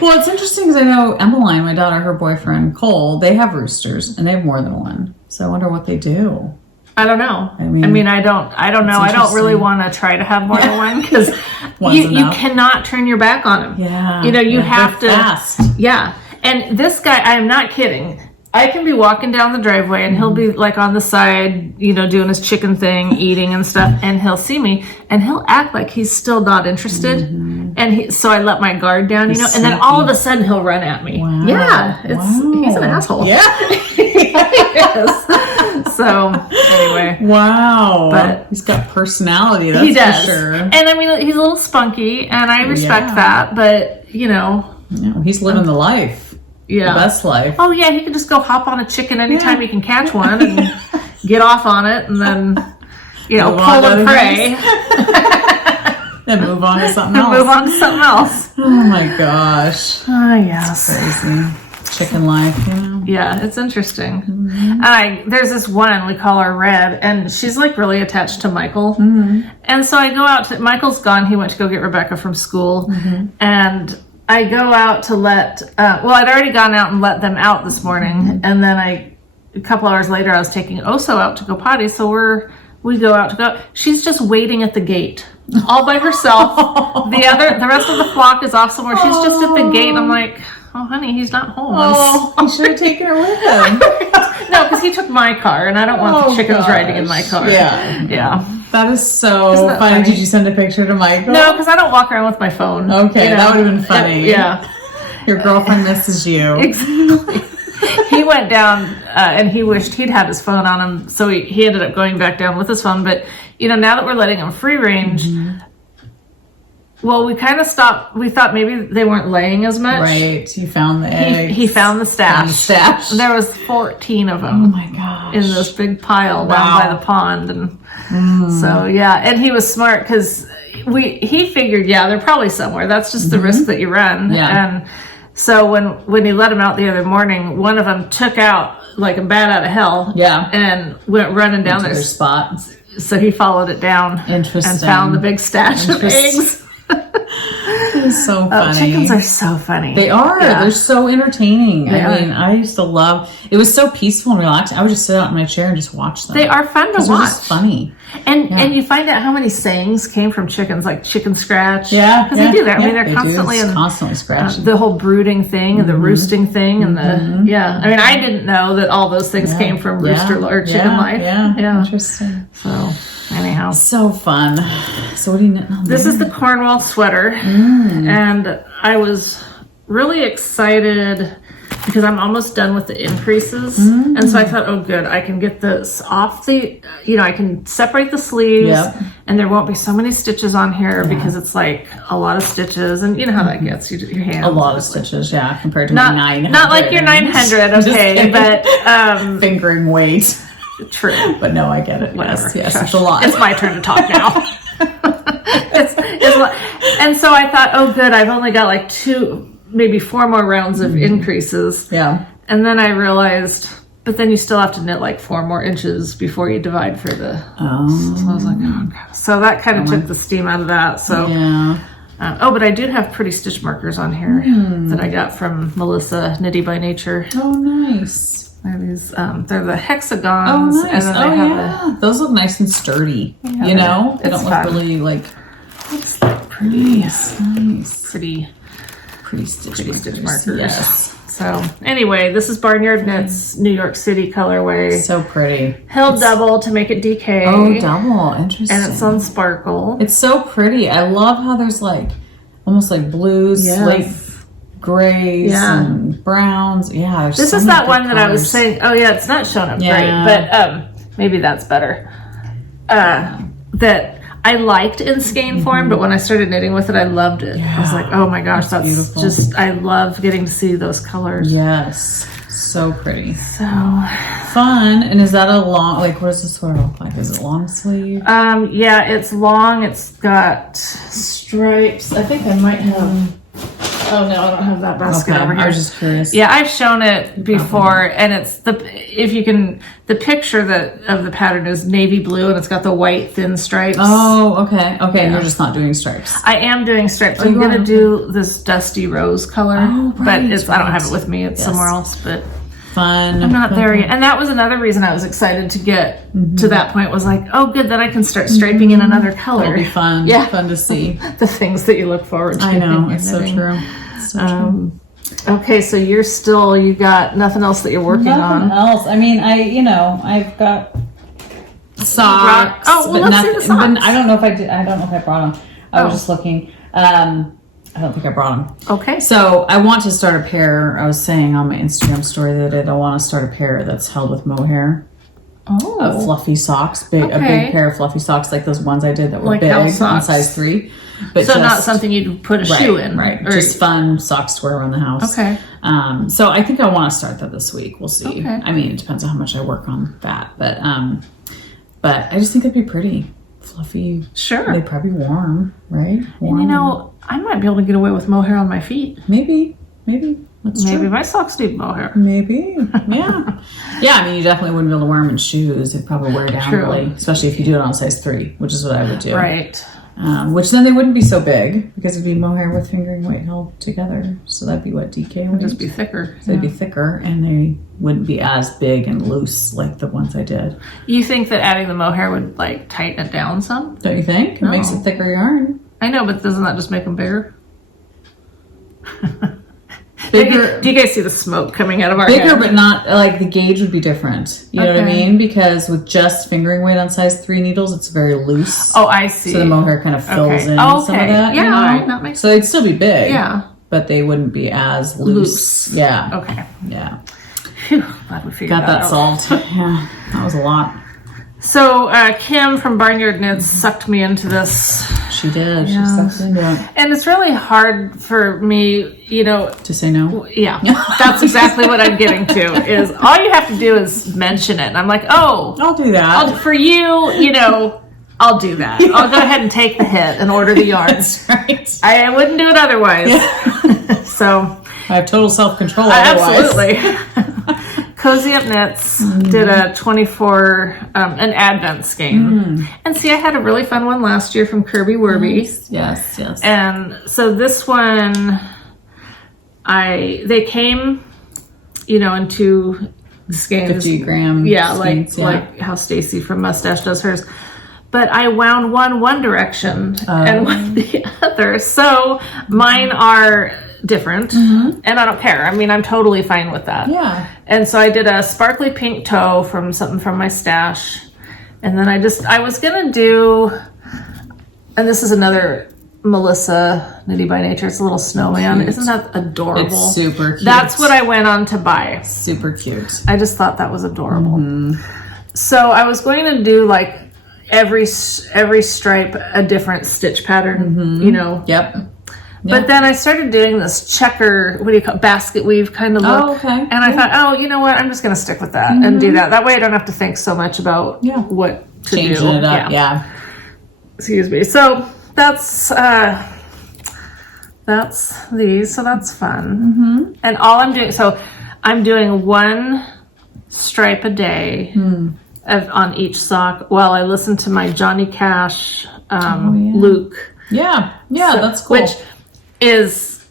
Well, it's interesting because I know Emmeline, my daughter, her boyfriend, Cole, they have roosters, and they have more than one. So I wonder what they do. I don't know. I mean, I don't know. I don't really want to try to have more than one because you cannot turn your back on them. Yeah. You have to. Fast. Yeah. And this guy, I am not kidding. I can be walking down the driveway and he'll be like on the side, doing his chicken thing, eating and stuff, and he'll see me and he'll act like he's still not interested. Mm-hmm. And so I let my guard down, and then all of a sudden he'll run at me. Wow. Yeah, he's an asshole. Yeah. He is. So anyway. Wow. But he's got personality, that's he does. For sure. And I mean, he's a little spunky and I respect that, but he's living the life. Yeah. The best life. Oh, yeah, he can just go hop on a chicken anytime he can catch one and get off on it and then, pull and pray. Then move on to something else. Oh, my gosh. Oh, yes. That's crazy. Chicken life, Yeah, it's interesting. Mm-hmm. There's this one, we call her Red, and she's like really attached to Michael. Mm-hmm. And so I go out Michael's gone. He went to go get Rebecca from school. Mm-hmm. And I go out to let, I'd already gone out and let them out this morning. Mm-hmm. And then a couple hours later, I was taking Oso out to go potty. So we go out to go. She's just waiting at the gate all by herself. The rest of the flock is off somewhere. She's just at the gate. And I'm like, oh, honey, he's not home. Oh, you should have taken her with him. No, because he took my car, and I don't want the chickens riding in my car. Yeah. That is so funny. Did you send a picture to Michael? No, because I don't walk around with my phone. Okay, that would have been funny. Yeah. Your girlfriend misses you. Exactly. He went down, and he wished he'd had his phone on him, so he ended up going back down with his phone. But, now that we're letting him free range... Mm-hmm. Well, we kind of stopped. We thought maybe they weren't laying as much. Right. You found the eggs. He found the stash. There was 14 of them. Oh, my gosh. In this big pile down by the pond. And so, yeah. And he was smart because he figured, they're probably somewhere. That's just the risk that you run. Yeah. And so when he let them out the other morning, one of them took out like a bat out of hell. Yeah. And went running down their spot. So he followed it down. Interesting. And found the big stash of eggs. It's so funny. Chickens are so funny. They are. Yeah. They're so entertaining. I used to love. It was so peaceful and relaxing. I would just sit out in my chair and just watch them. They are fun to watch. They're just funny. And you find out how many sayings came from chickens, like chicken scratch. Yeah, because they do that. I mean, they're constantly scratching. The whole brooding thing and the roosting thing and I mean, I didn't know that all those things came from rooster or chicken life. Yeah, interesting. So. Anyhow. So fun. So what are you knitting on This is the Cornwall sweater. And I was really excited because I'm almost done with the increases. And so I thought, oh good, I can get this off the, I can separate the sleeves and there won't be so many stitches on here because it's like a lot of stitches, and you know how that gets your hand. A lot of stitches, compared to my 900. Not like your 900, okay, but fingering weight. True. But no, I get it. Whatever. Yes, it's a lot. It's my turn to talk now. And so I thought, oh good, I've only got like 2, maybe 4 more rounds of increases. Yeah. And then I realized, but then you still have to knit like 4 more inches before you divide for the. So I was like, oh god. So that kind of took the steam out of that. So but I do have pretty stitch markers on here that I got from Melissa, Knitty by Nature. Oh, nice. They're these, they're the hexagons. Oh, nice. And then they have those look nice and sturdy. They don't look really like. It's pretty. Nice. Pretty stitch markers. Yes. So anyway, this is Barnyard Knits New York City colorway. So pretty. Held double to make it DK. Oh, double. Interesting. And it's on sparkle. It's so pretty. I love how there's like almost like blues, slate grays, and browns. Yeah. This is that one that I was saying. Oh yeah, it's not showing up great, but maybe that's better. That I liked in skein form, but when I started knitting with it, I loved it. I was like, oh my gosh, that's beautiful. Just, I love getting to see those colors. Yes. So pretty. So fun. And is that a long, like, what does this sort of look like? Is it long sleeve? Yeah, it's long. It's got stripes. I think I might have. Oh no, I don't have that basket over here. I was just curious. Yeah, I've shown it before, and it's the picture of the pattern is navy blue, and it's got the white thin stripes. Oh, okay. And you're just not doing stripes. I am doing stripes. I'm gonna do this dusty rose color, but I don't have it with me. It's somewhere else, but. Fun. I'm not there yet. And that was another reason I was excited to get to that point, was like, oh good, then I can start striping in another color. It'll be fun. Yeah. Fun to see. The things that you look forward to. I know, it's so true. Okay, so you got nothing else that you're working on. Nothing else. I mean, I've got socks. Let's see the socks. But I don't know if I did. I don't know if I brought them. I was just looking. I don't think I brought them. Okay. So I want to start a pair. I was saying on my Instagram story that I want to start a pair that's held with mohair. Oh. Of fluffy socks. A big pair of fluffy socks like those ones I did that were like big on size 3. But so not something you'd put a shoe in. Right. Just fun socks to wear around the house. Okay. So I think I want to start that this week. We'll see. Okay. I mean, it depends on how much I work on that. But I just think it'd be pretty. Fluffy. Sure. They'd probably be warm, right? Warm. And I might be able to get away with mohair on my feet. Maybe. That's true. Maybe my socks need mohair. Maybe. Yeah. Yeah, I mean, you definitely wouldn't be able to wear them in shoes. They'd probably wear down really, especially if you do it on size 3, which is what I would do. Right. Which then they wouldn't be so big because it'd be mohair with fingering weight held together. So that'd be what DK would just be thicker. So they'd be thicker and they wouldn't be as big and loose like the ones I did. You think that adding the mohair would like tighten it down some? Don't you think? It makes it thicker yarn. I know, but doesn't that just make them bigger? Bigger. Do you guys see the smoke coming out of our bigger, head? But not like the gauge would be different. You know what I mean? Because with just fingering weight on size 3 needles, it's very loose. Oh, I see. So the mohair kind of fills in some of that. Yeah, all right. That makes sense. So they'd still be big. Yeah. But they wouldn't be as loose. Yeah. Okay. Yeah. Phew, glad we figured that out. solved. Yeah. That was a lot. So Kim from Barnyard Knits sucked me into this. She did. She sucked into it. And it's really hard for me, to say no. Yeah, that's exactly what I'm getting to. Is all you have to do is mention it. And I'm like, oh, I'll do that. For you, I'll do that. Yeah. I'll go ahead and take the hit and order the yarn. That's right. I wouldn't do it otherwise. Yeah. So I have total self-control otherwise. Absolutely. Cozy Up Knits did a 24, an Advent skein. And see, I had a really fun one last year from Kirby Werby. Yes. And so this one, they came, in 2 skeins. 50 gram skeins, like how Stacy from Mustache does hers. But I wound one direction and one the other. So mine are different, and I don't care. I mean, I'm totally fine with that. Yeah. And so I did a sparkly pink toe from something from my stash, and then I was gonna do, and this is another Melissa Knitty by Nature. It's a little snowman. Cute. Isn't that adorable? It's super cute. That's what I went on to buy. Super cute. I just thought that was adorable. So I was going to do like every stripe a different stitch pattern, you know. Yep. But then I started doing this checker, what do you call it, basket weave kind of look. Oh, okay. And I thought, oh, you know what? I'm just going to stick with that and do that. That way I don't have to think so much about what to Changing do. it up, yeah. Excuse me. So that's these. So that's fun. And all I'm doing, so I'm doing one stripe a day on each sock while I listen to my Johnny Cash, Luke. Yeah, so, that's cool. Which is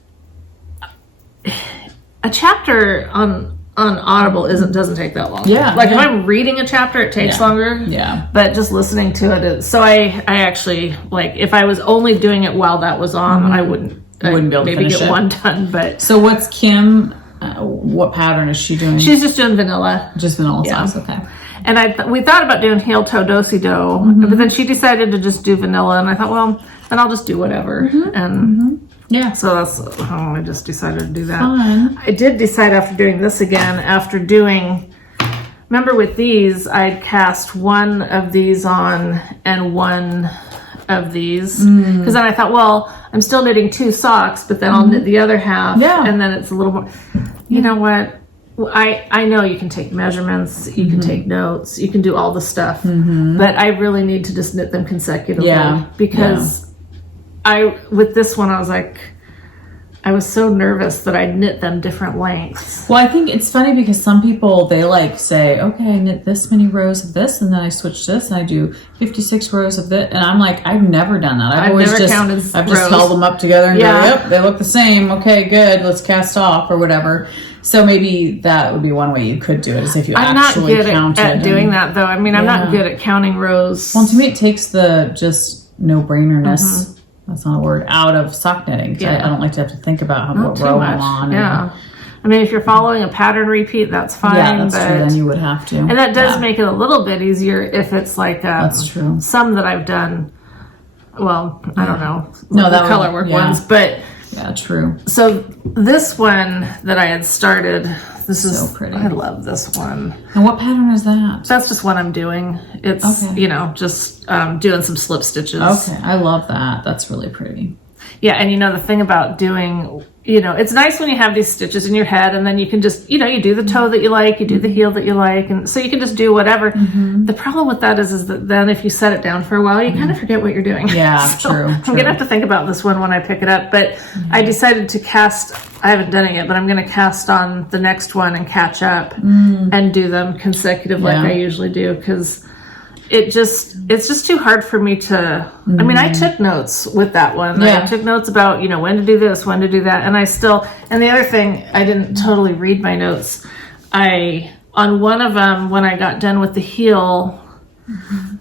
a chapter on Audible doesn't take that long. Yeah. Like if I'm reading a chapter, it takes longer. Yeah. But just listening to it is, so I actually, like, if I was only doing it while that was on, I wouldn't be able to maybe get one done. But so what's Kim? What pattern is she doing? She's just doing vanilla. Just vanilla socks. Okay. And we thought about doing Heel Toe DoSiDo, but then she decided to just do vanilla, and I thought, well, then I'll just do whatever. And so that's how I just decided to do that. Fun. I did decide after doing this again, remember with these, I'd cast one of these on and one of these. Because then I thought, well, I'm still knitting 2 socks, but then I'll knit the other half. Yeah. And then it's a little more, you know what? I know you can take measurements, you can take notes, you can do all the stuff, but I really need to just knit them consecutively because with this one, I was like, I was so nervous that I'd knit them different lengths. Well, I think it's funny because some people, they like say, okay, I knit this many rows of this, and then I switch this, and I do 56 rows of this, and I'm like, I've never done that. I've always just held them up together and go, yep, they look the same. Okay, good, let's cast off or whatever. So maybe that would be one way you could do it, is if you actually counted. I'm not good at doing that, though. I mean, I'm not good at counting rows. Well, to me, it takes the just no-brainerness, that's not a word, out of sock knitting. I don't like to have to think about what row I'm on. Yeah. I mean, if you're following a pattern repeat, that's fine. Yeah, that's true. Then you would have to. And that does make it a little bit easier if it's like that's true. Some that I've done, well, I don't know. No, the color work ones, but yeah, true. So this one that I had started, this is so pretty. I love this one. And what pattern is that? That's just what I'm doing. It's just doing some slip stitches. Okay, I love that. That's really pretty. Yeah, and the thing about doing, it's nice when you have these stitches in your head, and then you can just, you do the toe that you like, you do the heel that you like, and so you can just do whatever. The problem with that is that then if you set it down for a while, you kind of forget what you're doing. Yeah, so true. I'm going to have to think about this one when I pick it up, but I decided to cast, I haven't done it yet, but I'm going to cast on the next one and catch up and do them consecutive like I usually do, because it's just too hard for me to, I mean, I took notes with that one. I took notes about, when to do this, when to do that. And and the other thing, I didn't totally read my notes. On one of them, when I got done with the heel,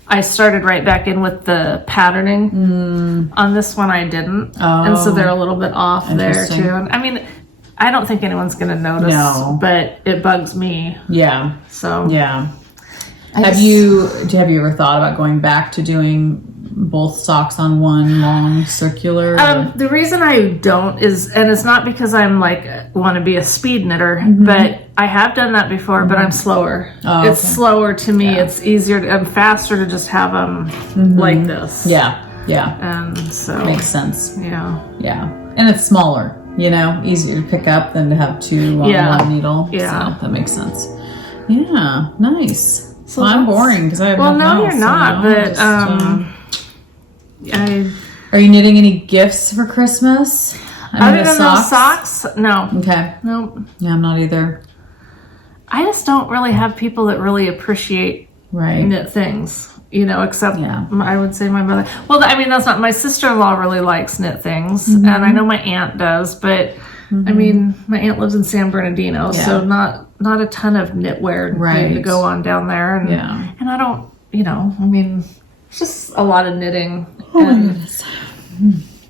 I started right back in with the patterning. On this one, I didn't. And so they're a little bit off there too. And I mean, I don't think anyone's going to notice, but it bugs me. Yeah. So. Yeah. Have you ever thought about going back to doing both socks on one long circular? The reason I don't is, and it's not because I'm want to be a speed knitter, but I have done that before, but I'm slower. It's slower to me. Yeah. It's easier. I'm faster to just have them like this. Yeah. Yeah. And so. Makes sense. Yeah. Yeah. And it's smaller, easier to pick up than to have 2 on one needle. Yeah. So that makes sense. Yeah. Nice. So I'm boring because I have nothing else. Well, no, you're not. But are you knitting any gifts for Christmas? Other than those socks? No. Okay. Nope. Yeah, I'm not either. I just don't really have people that really appreciate knit things. Except I would say my mother. Well, I mean, that's not, my sister-in-law really likes knit things, and I know my aunt does, but I mean, my aunt lives in San Bernardino, so not a ton of knitwear to go on down there, and I don't, I mean, it's just a lot of knitting. Oh my goodness.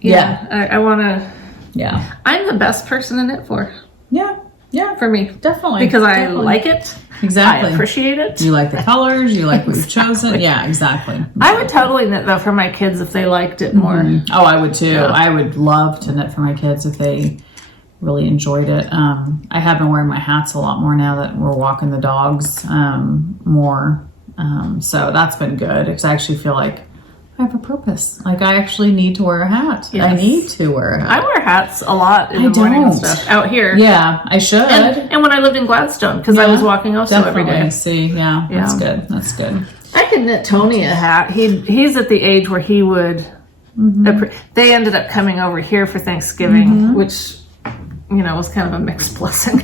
I want to. Yeah. I'm the best person to knit for. Yeah. Yeah, for me. definitely. Because I definitely. like it. Exactly. I appreciate it. You like the colors. You like what you've chosen. Yeah, exactly. I would totally knit though for my kids if they liked it more. Oh, I would too. Yeah. I would love to knit for my kids if they really enjoyed it. I have been wearing my hats a lot more now that we're walking the dogs more. So that's been good because I actually feel like I have a purpose. Like I actually need to wear a hat. Yes. I need to wear a hat. I wear hats a lot in the morning and stuff out here. Yeah, I should. And when I lived in Gladstone, because I was walking also every day. See, yeah, that's good. That's good. I could knit Tony a hat. He's at the age where he would. They ended up coming over here for Thanksgiving, which was kind of a mixed blessing.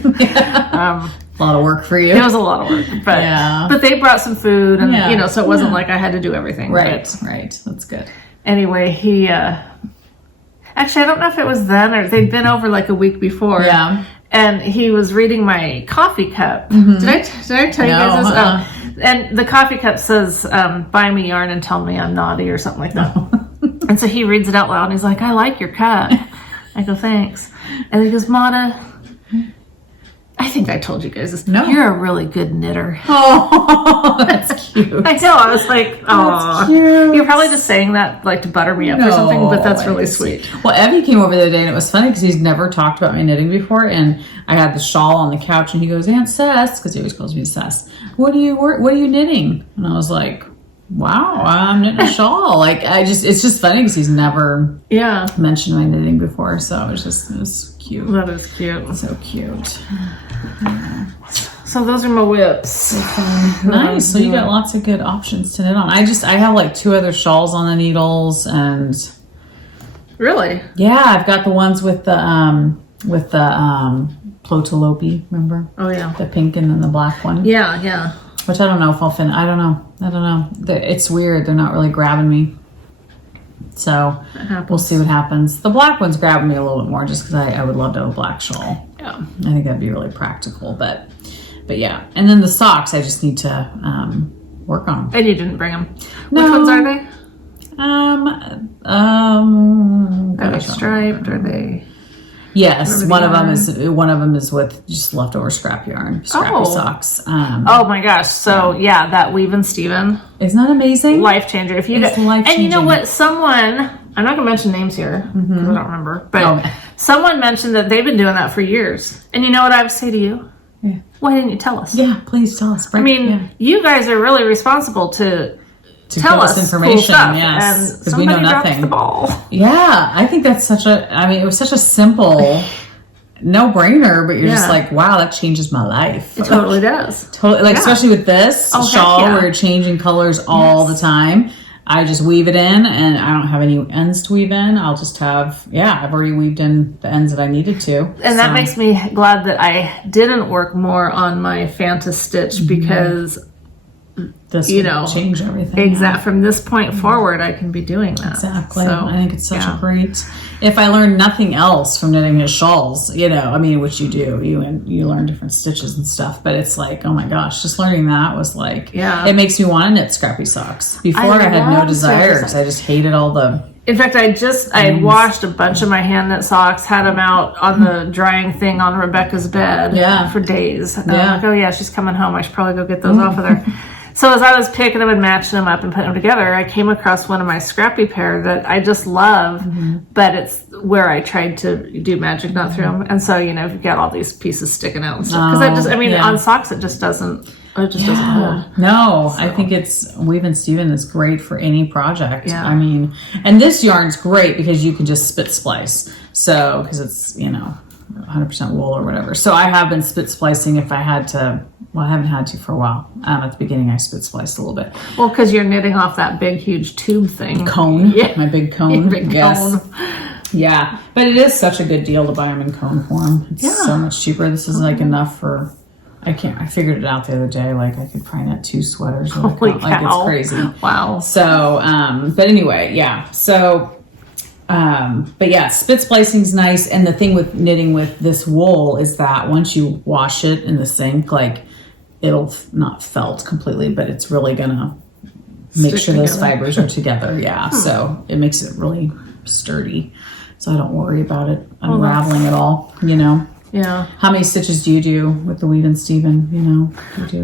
A lot of work for you. It was a lot of work, but they brought some food, and so it wasn't like I had to do everything. Right, right. That's good. Anyway, he actually I don't know if it was then or they'd been over like a week before. Yeah. And he was reading my coffee cup. Did I tell you guys this? Oh. And the coffee cup says, "Buy me yarn and tell me I'm naughty" or something like that. And so he reads it out loud and he's like, "I like your cup." I go, "Thanks." And he goes, "Mata, I think I told you guys this. No. You're a really good knitter." Oh, that's cute. I know. I was like, "Oh, you're probably just saying that like to butter me up or something," but that's really sweet. Well, Evie came over the other day, and it was funny because he's never talked about my knitting before. And I had the shawl on the couch, and he goes, "Aunt Cess," because he always calls me Cess. What are you knitting?" And I was like, "Wow, I'm knitting a shawl." Like it's just funny because he's never mentioned my knitting before. So it was cute. That is cute. So cute. So those are my whips. Nice. So you got lots of good options to knit on. I have like 2 other shawls on the needles, and really, yeah, I've got the ones with the Plotalopi, remember? Oh yeah, the pink and then the black one. Yeah. Which I don't know if I'll finish. I don't know. It's weird. They're not really grabbing me. So we'll see what happens. The black one's grabbing me a little bit more just because I would love to have a black shawl. Yeah. I think that'd be really practical. But yeah. And then the socks, I just need to work on. And you didn't bring them. No. Which ones are they? Are they striped? Are they? Yes, one of them is with just leftover scrap yarn, scrappy socks. Oh my gosh! So yeah, that Weave and Steven, isn't that amazing? Life changer. If you and you know what? Someone, I'm not gonna mention names here because I don't remember, but someone mentioned that they've been doing that for years. And you know what I would say to you? Yeah. Why didn't you tell us? Yeah, please tell us. You guys are really responsible to tell us information, cool stuff, yes, because we know nothing. The ball. Yeah, I think that's it was such a simple no-brainer, but you're just like, wow, that changes my life. It totally does. Totally, especially with this shawl where you're changing colors all the time. I just weave it in, and I don't have any ends to weave in. I'll just have, I've already weaved in the ends that I needed to. And that makes me glad that I didn't work more on my Fanta stitch because this will change everything. Exactly. From this point forward, I can be doing that. Exactly. So, I think it's such a great. If I learned nothing else from knitting his shawls, which you do, you learn different stitches and stuff. But it's like, oh my gosh, just learning that was like, it makes me want to knit scrappy socks. Before I had no desire because I just hated all the. In fact, I washed a bunch of my hand knit socks, had them out on the drying thing on Rebecca's bed for days. And I'm like, oh yeah, she's coming home. I should probably go get those off of her. So as I was picking them and matching them up and putting them together, I came across one of my scrappy pair that I just love, but it's where I tried to do magic knot through them. And so, you've got all these pieces sticking out and stuff. Because on socks, it just doesn't doesn't hold. No, so. I think Weave and Steven is great for any project. Yeah. And this yarn's great because you can just spit splice. So, because it's, 100% wool or whatever. So I have been spit splicing if I had to. Well, I haven't had to for a while. At the beginning, I spit spliced a little bit. Well, because you're knitting off that big, huge tube thing. Cone. Yeah. My big cone. Big cone. Yeah. But it is such a good deal to buy them in cone form. It's so much cheaper. This is enough for... I figured it out the other day. Like, I could probably knit 2 sweaters. Holy cow. Like, it's crazy. Wow. So, but anyway, yeah. So... but yeah, spit splicing's nice. And the thing with knitting with this wool is that once you wash it in the sink, like it'll not felt completely, but it's really gonna make sure those fibers are together. Yeah. So it makes it really sturdy. So I don't worry about it unraveling at all, Yeah, Yeah. How many stitches do you do with the Weave and Steven? You know, you do.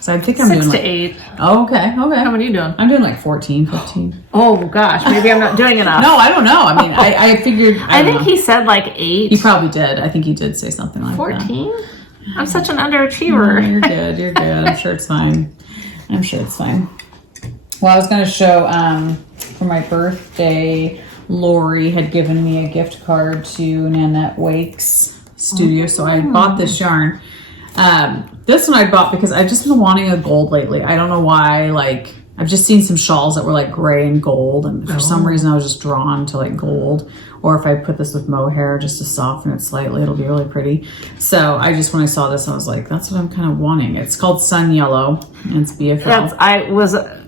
So I think I'm 6 doing to like, 8. Oh, okay. How many are you doing? I'm doing like 14, 15. Oh gosh, maybe I'm not doing enough. No, I don't know. I mean, I figured. I think he said like 8. He probably did. I think he did say something like 14? that. I'm such an underachiever. No, you're good. You're good. I'm sure it's fine. I'm sure it's fine. Well, I was going to show for my birthday, Lori had given me a gift card to Nanette Wake's studio, so I bought this yarn. This one I bought because I've just been wanting a gold lately. I don't know why. Like, I've just seen some shawls that were like gray and gold, and for some reason I was just drawn to like gold. Or if I put this with mohair just to soften it slightly, it'll be really pretty. So I just, when I saw this, I was like, that's what I'm kind of wanting. It's called Sun Yellow, and it's BFL.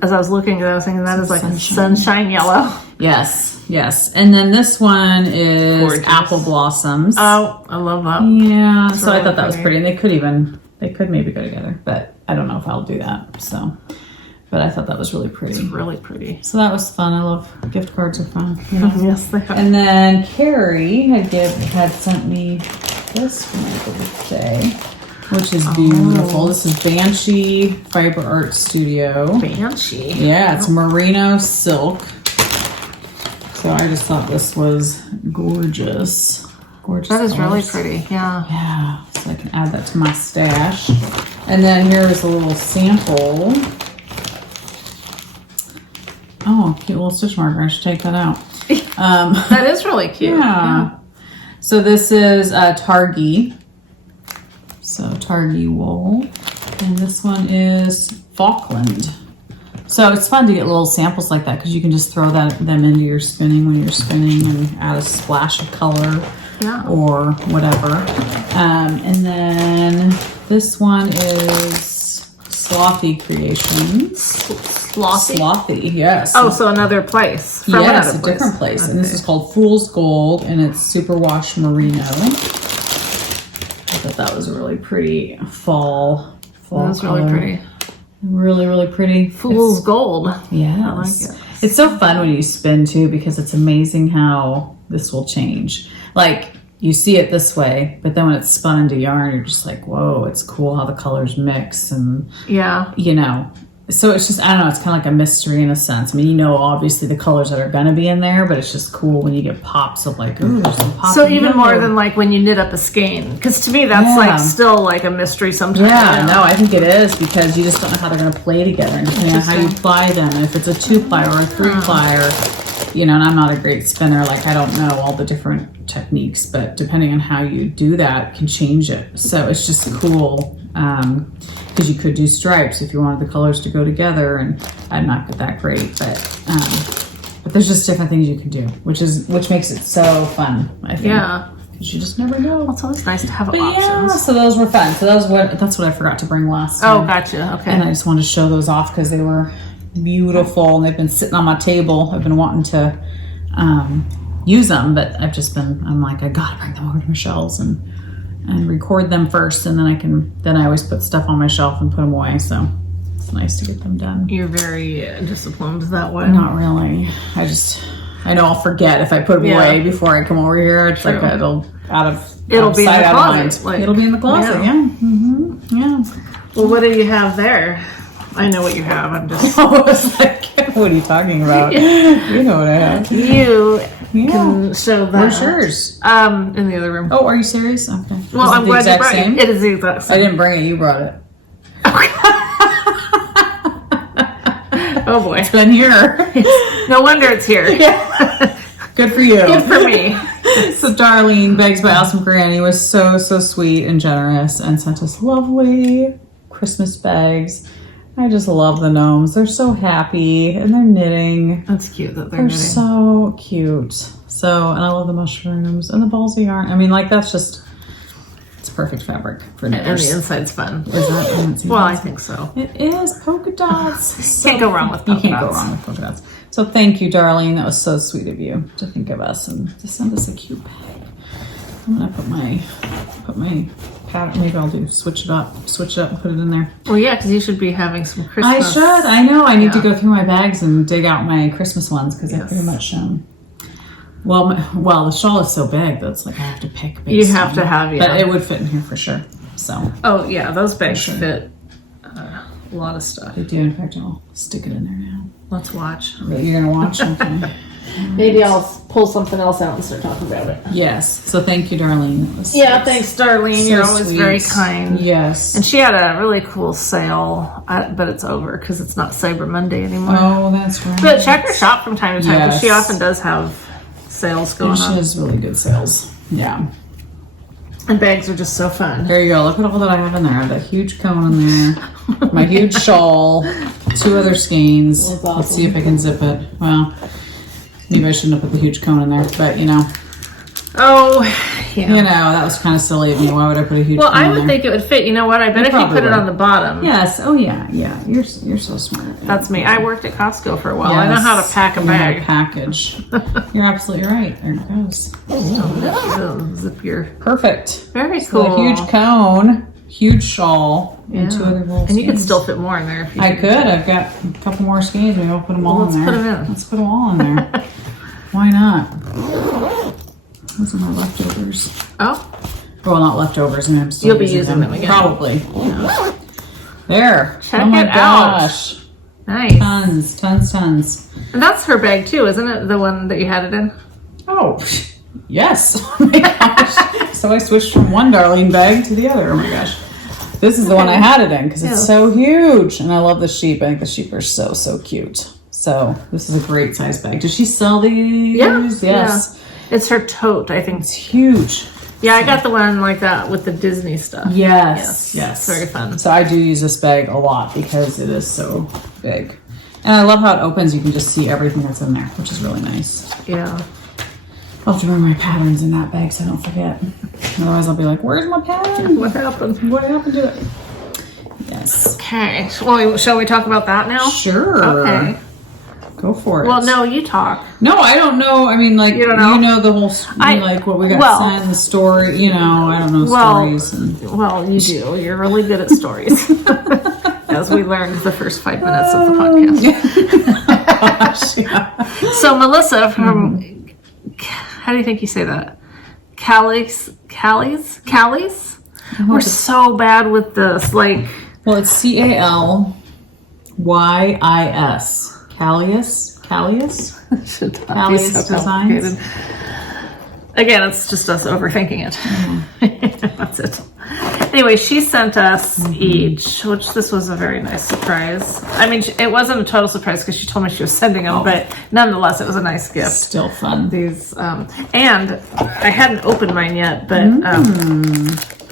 As I was looking at it, I was thinking that is like a sunshine yellow. Yes, yes. And then this one is Gorgeous. Apple Blossoms. Oh, I love that. Yeah, It's so I really thought that was pretty. pretty. And they could maybe go together, but I don't know if I'll do that. So, but I thought that was really pretty. It's really pretty. So that was fun. I love gift cards are fun. You know? Yes, they are. And then Carrie had sent me this for my birthday, which is beautiful. This is Banshee Fiber Art Studio. Banshee. Yeah, it's merino silk. So I just thought this was gorgeous. Gorgeous. That is really colors. pretty. Yeah. Yeah, so I can add that to my stash. And then here is a little sample. Oh, cute little stitch marker. I should take that out. That is really cute. Yeah. So this is Targhee. So Targhee wool. And this one is Falkland. So it's fun to get little samples like that because you can just throw them into your spinning when you're spinning and add a splash of color or whatever. And then this one is Slothy Creations. Slothy, yes. Oh, so another place. From Yes, another a different place. Okay. And this is called Fool's Gold, and it's superwash merino. I thought that was a really pretty fall That was really color. pretty. Really, really pretty. Fool's Gold. Yes. I like it. It's so fun when you spin too, because it's amazing how this will change. Like, you see it this way, but then when it's spun into yarn, you're just like, whoa, it's cool how the colors mix. And, Yeah. you know, so it's just, I don't know, it's kind of like a mystery in a sense. I mean, you know, obviously the colors that are going to be in there, but it's just cool when you get pops of like, ooh, there's some pop. So in even yellow. more than like when you knit up a skein, because to me that's like still like a mystery sometimes. Yeah, you know? no, I think it is because you just don't know how they're going to play together, and depending on how you ply them, and if it's a 2-ply or a 3-ply, or you know. And I'm not a great spinner, like I don't know all the different techniques, but depending on how you do that, can change it. So it's just cool because you could do stripes if you wanted the colors to go together, and I'm not that great, but there's just different things you can do, which makes it so fun. I think. Yeah. Because you just never know. Well, it's always nice to have But options. yeah, so those were fun. So that's what I forgot to bring last time. Oh, gotcha. Okay. And I just wanted to show those off because they were beautiful and they've been sitting on my table. I've been wanting to use them, but I'm like, I gotta bring them over to Michelle's and record them first, and then I always put stuff on my shelf and put them away. So it's nice to get them done. You're very disciplined that way. Not really. I know I'll forget if I put them away before I come over here. It's like it'll be in the closet. Like, it'll be in the closet. Yeah. Mm-hmm. Yeah. Well, what do you have there? I know what you have. I'm just. I was like, what are you talking about? You know what I have. You can show that. Where's yours? In the other room. Oh, are you serious? Okay. Well, I'm glad you brought same? it. It is the exact I same. didn't bring it. You brought it. Oh boy. It's been here. No wonder it's here. Good for you. Good for me. So Darlene, Bags by Awesome Granny, was so sweet and generous and sent us lovely Christmas bags. I just love the gnomes. They're so happy and they're knitting. That's cute that they're They're knitting. so cute. So, and I love the mushrooms and the balls of yarn. I mean, like, it's perfect fabric for And knitters. the inside's fun. Is that? Well, I think so. It is polka dots. Can't go wrong with polka You can't go dots. wrong with polka dots. So thank you, Darlene. That was so sweet of you to think of us and to send us a cute bag. I'm gonna put my pattern. Maybe I'll switch it up and put it in there. Well, yeah, because you should be having some I Christmas. should. I know. I need to go through my bags and dig out my Christmas ones because I pretty much Well, the shawl is so big that's like I have to pick. You have to have, yeah. But it would fit in here for sure. So. Oh yeah, those bags fit a lot of stuff. They do. In fact, I'll stick it in there now. Let's watch. You're gonna watch? Okay. Maybe I'll pull something else out and start talking about it. Yes. So thank you, Darlene. Thanks, Darlene. So You're always sweet. very kind. Yes. And she had a really cool sale, but it's over because it's not Cyber Monday anymore. Oh, that's right. But check her shop from time to time because she Yes. often does have sales going She on. has really good sales. Yeah. And bags are just so fun. There you go. Look at all that I have in there. I have that huge cone in there. My huge shawl. 2 other skeins. That's awesome. Let's see if I can zip it. Well, maybe I shouldn't have put the huge cone in there, but Oh, yeah. that was kind of silly of me. Why would I put a huge Well, cone I in would there? think it would fit. You know what? I bet if you probably put it would. on the bottom. Yes. Oh, yeah. Yeah. You're so smart. That's me. I worked at Costco for a while. I know how to pack a You know how to bag. package. You're absolutely right. There it goes. Zip your. Perfect. Very So cool. a huge cone, huge shawl, and 2 other little And you could skeins. still fit more in there if you I could. I've got a couple more skeins. Maybe I'll put them all Let's in there. put 'em in. Let's put them all in there. Why not? Those are my leftovers. Oh, Well, not leftovers. I mean, I'm still You'll be using them again. Probably. There. Check oh my it out. gosh. nice. Tons. And that's her bag too, isn't it? The one that you had it in? Oh, yes. Oh my gosh. So I switched from one Darlene bag to the other. Oh my gosh. This is the one I had it in because it's so huge. And I love the sheep. I think the sheep are so cute. So this is a great size bag. Does she sell these? Yeah. Yes. Yeah. It's her tote, I think. It's huge. Yeah, I got the one like that with the Disney stuff. Yes. It's very fun. So I do use this bag a lot because it is so big. And I love how it opens. You can just see everything that's in there, which is really nice. Yeah. I'll have to bring my patterns in that bag so I don't forget. Otherwise I'll be like, where's my pattern? What happened? What happened to it? Yes. Okay. Well, shall we talk about that now? Sure. Okay. Go for it. Well, no, you talk. No, I don't know. I mean, like, You don't know? you know the whole, like, what we got signed, the story, I don't know stories. Well, you do. You're really good at stories. As we learned the first 5 minutes of the podcast. Gosh, yeah. So Melissa from, how do you think you say that? Callies? We're so bad with this. Like, Well, it's Callyis. Callius? should not be Callies so Designs. complicated. Again, it's just us overthinking it. That's it. Anyway, she sent us each, which this was a very nice surprise. I mean, it wasn't a total surprise because she told me she was sending them, but nonetheless, it was a nice gift. Still fun. These, and I hadn't opened mine yet, but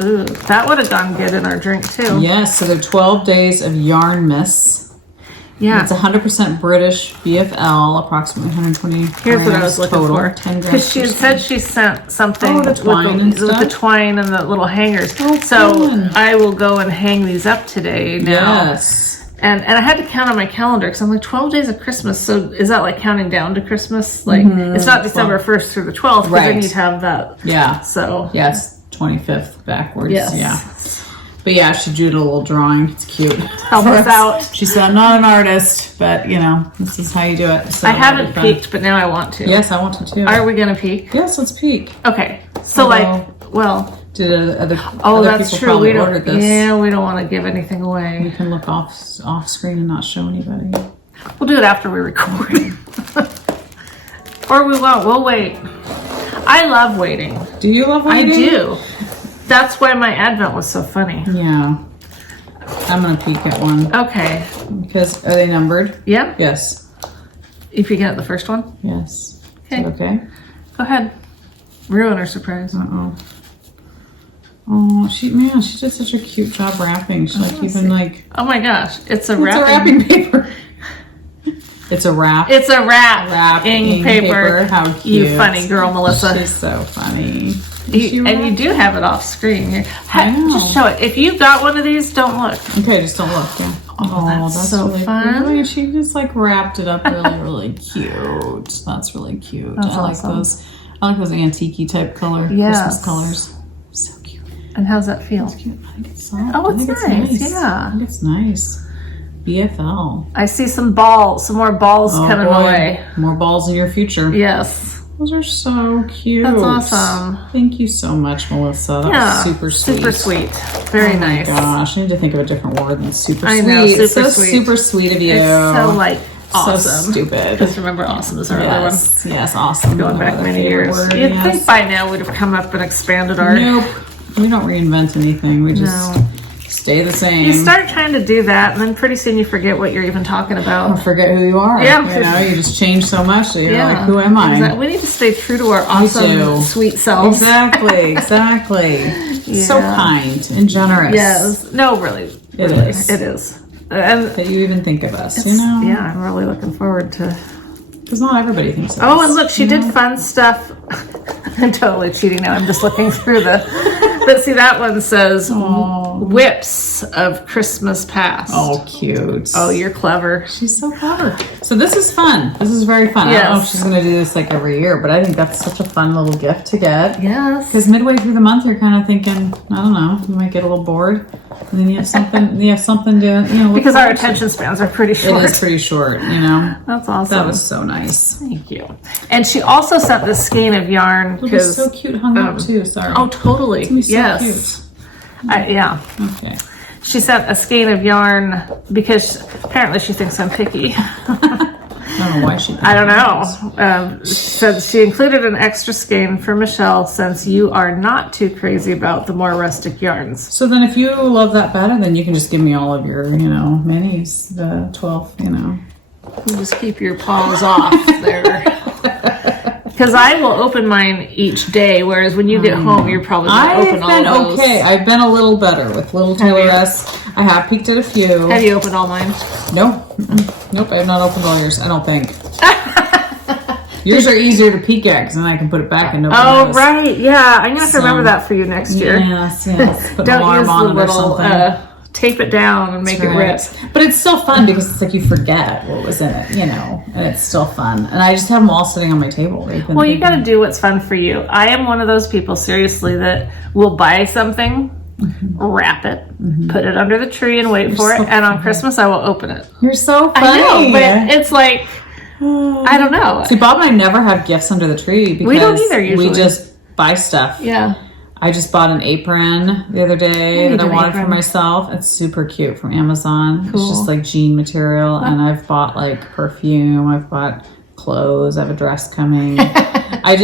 ooh, that would have gone good in our drink too. Yes, so they're 12 days of yarn miss. Yeah. It's 100% British BFL, approximately 120 Here's what I was looking total, for. 10 grams Because she per had said she sent something Oh, the twine and with the stuff? twine and the little hangers. Oh, so fun. I will go and hang these up today now. Yes. And I had to count on my calendar because I'm like 12 days of Christmas. So is that like counting down to Christmas? Like it's not December 1st through the 12th because then Right. you'd have that. Yeah. So Yes, 25th backwards. yes. Yeah. But yeah, she drew a little drawing. It's cute. Help us out. She said, I'm not an artist, but this is how you do it. So I haven't it'll be fun. peeked, but now I want to. Yes, I want to too. Are we going to peek? Yes, let's peek. Okay. So Did other oh, other that's people true. probably We don't. ordered this? Yeah, we don't want to give anything You away. can look off screen and not show anybody. We'll do it after we record. Or we won't. We'll wait. I love waiting. Do you love waiting? I do. That's why my Advent was so funny. Yeah. I'm gonna peek at one. Okay. Because are they numbered? Yep. Yes. If you get the first one, Yes. Okay. Is that okay? go ahead. Ruin her surprise. Uh-oh. Oh, she did such a cute job wrapping. She Oh my gosh. It's a it's a wrapping paper. It's a wrap. It's a wrapping paper. How cute. You funny girl, Melissa. She's so funny. And you do have it off screen. I know. Just show it. If you got one of these, don't look. Okay, just don't look. Yeah. Oh, that's so really fun. Pretty. She just wrapped it up really cute. That's really cute. That's I like awesome. those. I like those antique type color Yes. Christmas colors. So cute. And how's that feel? It's cute. I think it's soft. Oh, I think it's nice. Yeah. I think it's nice. BFL. I see some more balls coming my way. More balls in your future. Yes. Those are so cute. That's awesome. Thank you so much, Melissa. That was super sweet. Super sweet. Very nice. Oh my gosh, I need to think of a different word than super sweet. I know, super sweet. Super sweet of you. It's so like awesome. So stupid. Because remember, awesome is our other one. Yes, awesome. Going back many years. You'd think by now we'd have come up and expanded our... Nope. We don't reinvent anything. We just stay the same. You start trying to do that, and then pretty soon you forget what you're even talking about. Or forget who you are. Yeah. You just change so much that you're like, who am I? Exactly. We need to stay true to our awesome, sweet selves. Exactly. So kind and generous. Yes. No, really. It is. It is. And that you even think of us, Yeah, I'm really looking forward to... Because not everybody thinks of us. Oh, and look, she did fun stuff. I'm totally cheating now. I'm just looking through But see, that one says whips of Christmas past. Oh, cute. Oh, you're clever. She's so clever. So this is fun. This is very fun. Yes. I don't know if she's going to do this like every year, but I think that's such a fun little gift to get. Yes. Because midway through the month, you're kind of thinking, I don't know, you might get a little bored. And then you have something to, because our attention spans are pretty short. It is pretty short, That's awesome. That was so nice. Thank you. And she also sent this skein of yarn. It was so cute hung up too, sorry. Oh, totally. It's gonna be so yes. Cute. Yeah. Okay. She sent a skein of yarn because apparently she thinks I'm picky. I don't know why she. I don't know. She said she included an extra skein for Michelle since you are not too crazy about the more rustic yarns. So then, if you love that better, then you can just give me all of your, minis, the 12, You just keep your paws off there. Because I will open mine each day, whereas when you get home, you're probably going to open all those. Okay. I've been a little better with Little Taylor S. I have peeked at a few. Have you opened all mine? No. Nope, I have not opened all yours, I don't think. Yours are easier to peek at, because then I can put it back and nobody knows. Right. Yeah, I'm going to have to remember that for you next year. Yes. Put Don't an alarm use on the it or little... something. Tape it down and make it rip. But it's still fun because it's like you forget what was in it, and it's still fun. And I just have them all sitting on my table. Well, you got to do what's fun for you. I am one of those people, seriously, that will buy something, wrap it, put it under the tree and wait for it. And on Christmas, I will open it. You're so funny. I know, but it's like, I don't know. See, Bob and I never have gifts under the tree because we don't either usually. We just buy stuff. Yeah. I just bought an apron the other day that I wanted for myself. It's super cute from Amazon. Cool. It's just like jean material. And I've bought like perfume. I've bought clothes. I have a dress coming. I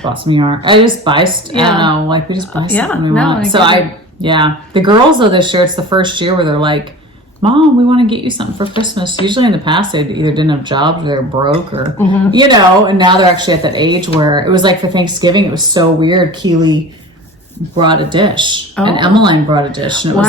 bought some yarn. I just buy stuff. I don't know. Like we just buy stuff when we want. The girls though this year, it's the first year where they're like, Mom, we want to get you something for Christmas. Usually in the past, they either didn't have jobs or they were broke or, and now they're actually at that age where it was like for Thanksgiving, it was so weird. Keely brought a dish and Emmeline brought a dish and it was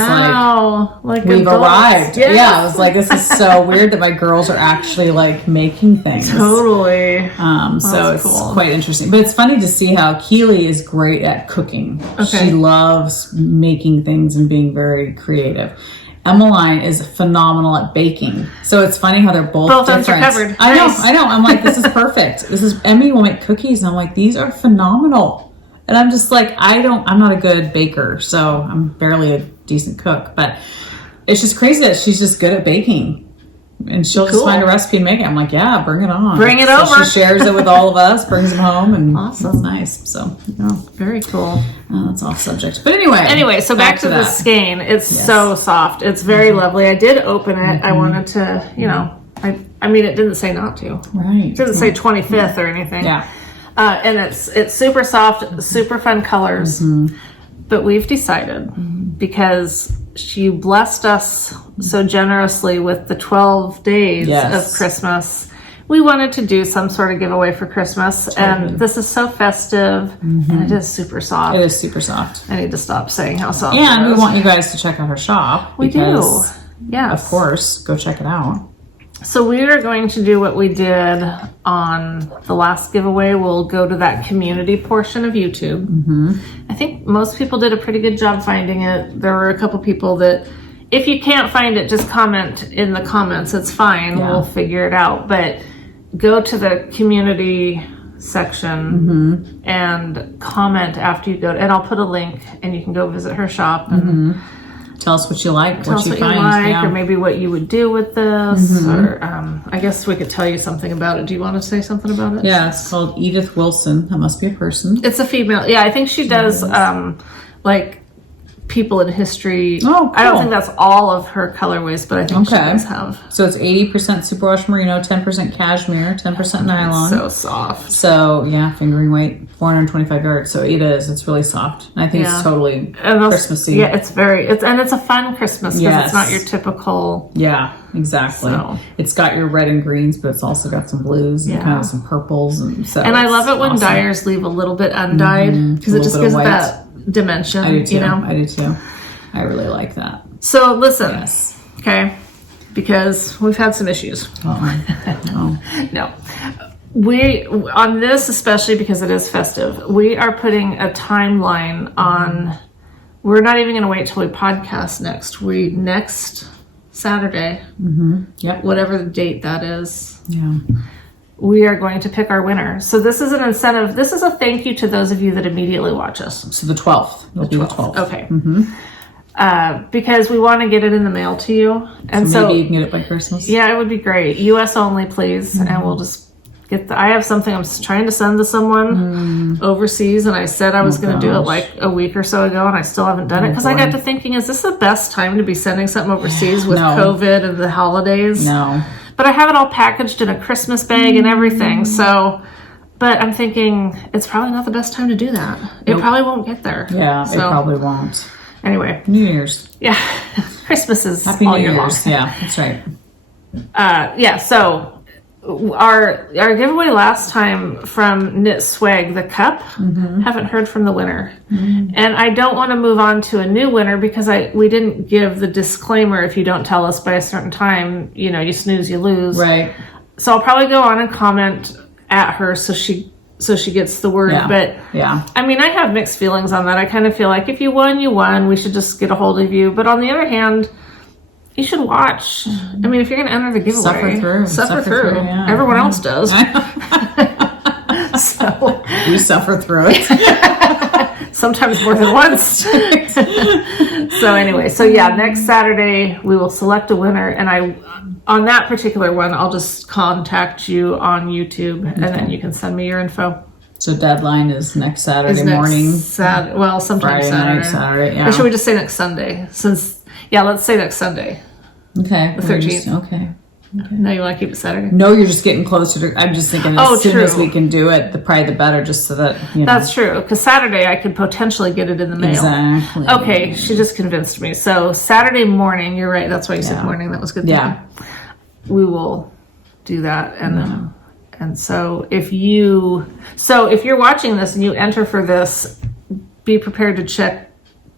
like we've arrived. Yes. Yeah, I was like, this is so weird that my girls are actually like making things. Totally. So it's quite interesting. But it's funny to see how Keely is great at cooking. Okay. She loves making things and being very creative. Emmeline is phenomenal at baking. So it's funny how they're both different. Ends are covered. I know. I'm like, this is perfect. Emmy will make cookies and I'm like, these are phenomenal. And I'm just like, I'm not a good baker, so I'm barely a decent cook. But it's just crazy that she's just good at baking. And she'll just find a recipe and make it. I'm like, yeah, bring it on. Bring it over. She shares it with all of us, brings them home, and awesome. It's nice. So, very cool. That's off subject. But anyway, so back to the skein. It's so soft. It's very lovely. I did open it. I wanted to, I mean, it didn't say not to. Right. It didn't say 25th or anything. Yeah. And it's super soft, super fun colors. But we've decided, because she blessed us so generously with the 12 days of Christmas, we wanted to do some sort of giveaway for Christmas. And this is so festive, and it is super soft. It is super soft. I need to stop saying how soft it And is. we want you guys to check out her shop. We do. Yes. Of course, go check it out. So we are going to do what we did on the last giveaway. We'll go to that community portion of YouTube. I think most people did a pretty good job finding it. There were a couple people that, if you can't find it, just comment in the comments. It's fine. We'll figure it out. But go to the community section and comment after you go. And I'll put a link and you can go visit her shop. And Tell us what you like, Tell us what you like, or maybe what you would do with this, or I guess we could tell you something about it. Do you want to say something about it? Yeah, it's called Edith Wilson. That must be a person. It's a female. Yeah, I think she does like people in history. Oh, cool. I don't think that's all of her colorways, but I think she does have. So it's 80% superwash merino, 10% cashmere, 10% nylon. So soft. So yeah, fingering weight, 425 yards. So it is. It's really soft. And I think it's totally Christmassy. Yeah, it's a fun Christmas because it's not your typical. Yeah, exactly. So. It's got your red and greens, but it's also got some blues and kind of some purples, and I love it when dyers leave a little bit undyed because it just gives that dimension. I do too. You know? I do too. I really like that. So listen, okay, because we've had some issues. No. We, on this, especially because it is festive, we are putting a timeline on. We're not even going to wait till we podcast next Saturday. Yep. Whatever the date that is. Yeah. We are going to pick our winner. So this is an incentive. This is a thank you to those of you that immediately watch us. So the 12th. It'll be the 12th. Okay. Because we want to get it in the mail to you. And so maybe you can get it by Christmas. Yeah, it would be great. US only, please. And we'll just get I have something I'm trying to send to someone overseas. And I said I was going to do it like a week or so ago. And I still haven't done it. Because I got to thinking, is this the best time to be sending something overseas with COVID and the holidays? No. But I have it all packaged in a Christmas bag and everything. So, but I'm thinking it's probably not the best time to do that. It probably won't get there. Yeah, it probably won't. Anyway. New Year's. Yeah. Christmas is Happy all New year Year's. long. Yeah, that's right. So our giveaway last time from Knit Swag, the cup, haven't heard from the winner. And I don't want to move on to a new winner because we didn't give the disclaimer, if you don't tell us by a certain time, you snooze, you lose. Right. So I'll probably go on and comment at her so she gets the word. Yeah. But I mean, I have mixed feelings on that. I kind of feel like if you won, you won. We should just get a hold of you. But on the other hand, you should watch. I mean, if you're going to enter the giveaway, suffer through. Yeah. Everyone else does. So we suffer through it. Sometimes more than once. So anyway, next Saturday we will select a winner, and on that particular one, I'll just contact you on YouTube, and then you can send me your info. So deadline is next Saturday morning. Sometime Friday Saturday. Night, Saturday. Yeah. Or should we just say next Sunday? Let's say next Sunday. Okay. The 13th. Okay. No, you want to keep it Saturday? No, you're just getting closer to. I'm just thinking as soon as we can do it, probably the better, just so that That's true, because Saturday I could potentially get it in the mail. Exactly. Okay, she just convinced me. So Saturday morning, you're right. That's why you said morning. That was good. Yeah. We will do that, and so if you're watching this and you enter for this, be prepared to check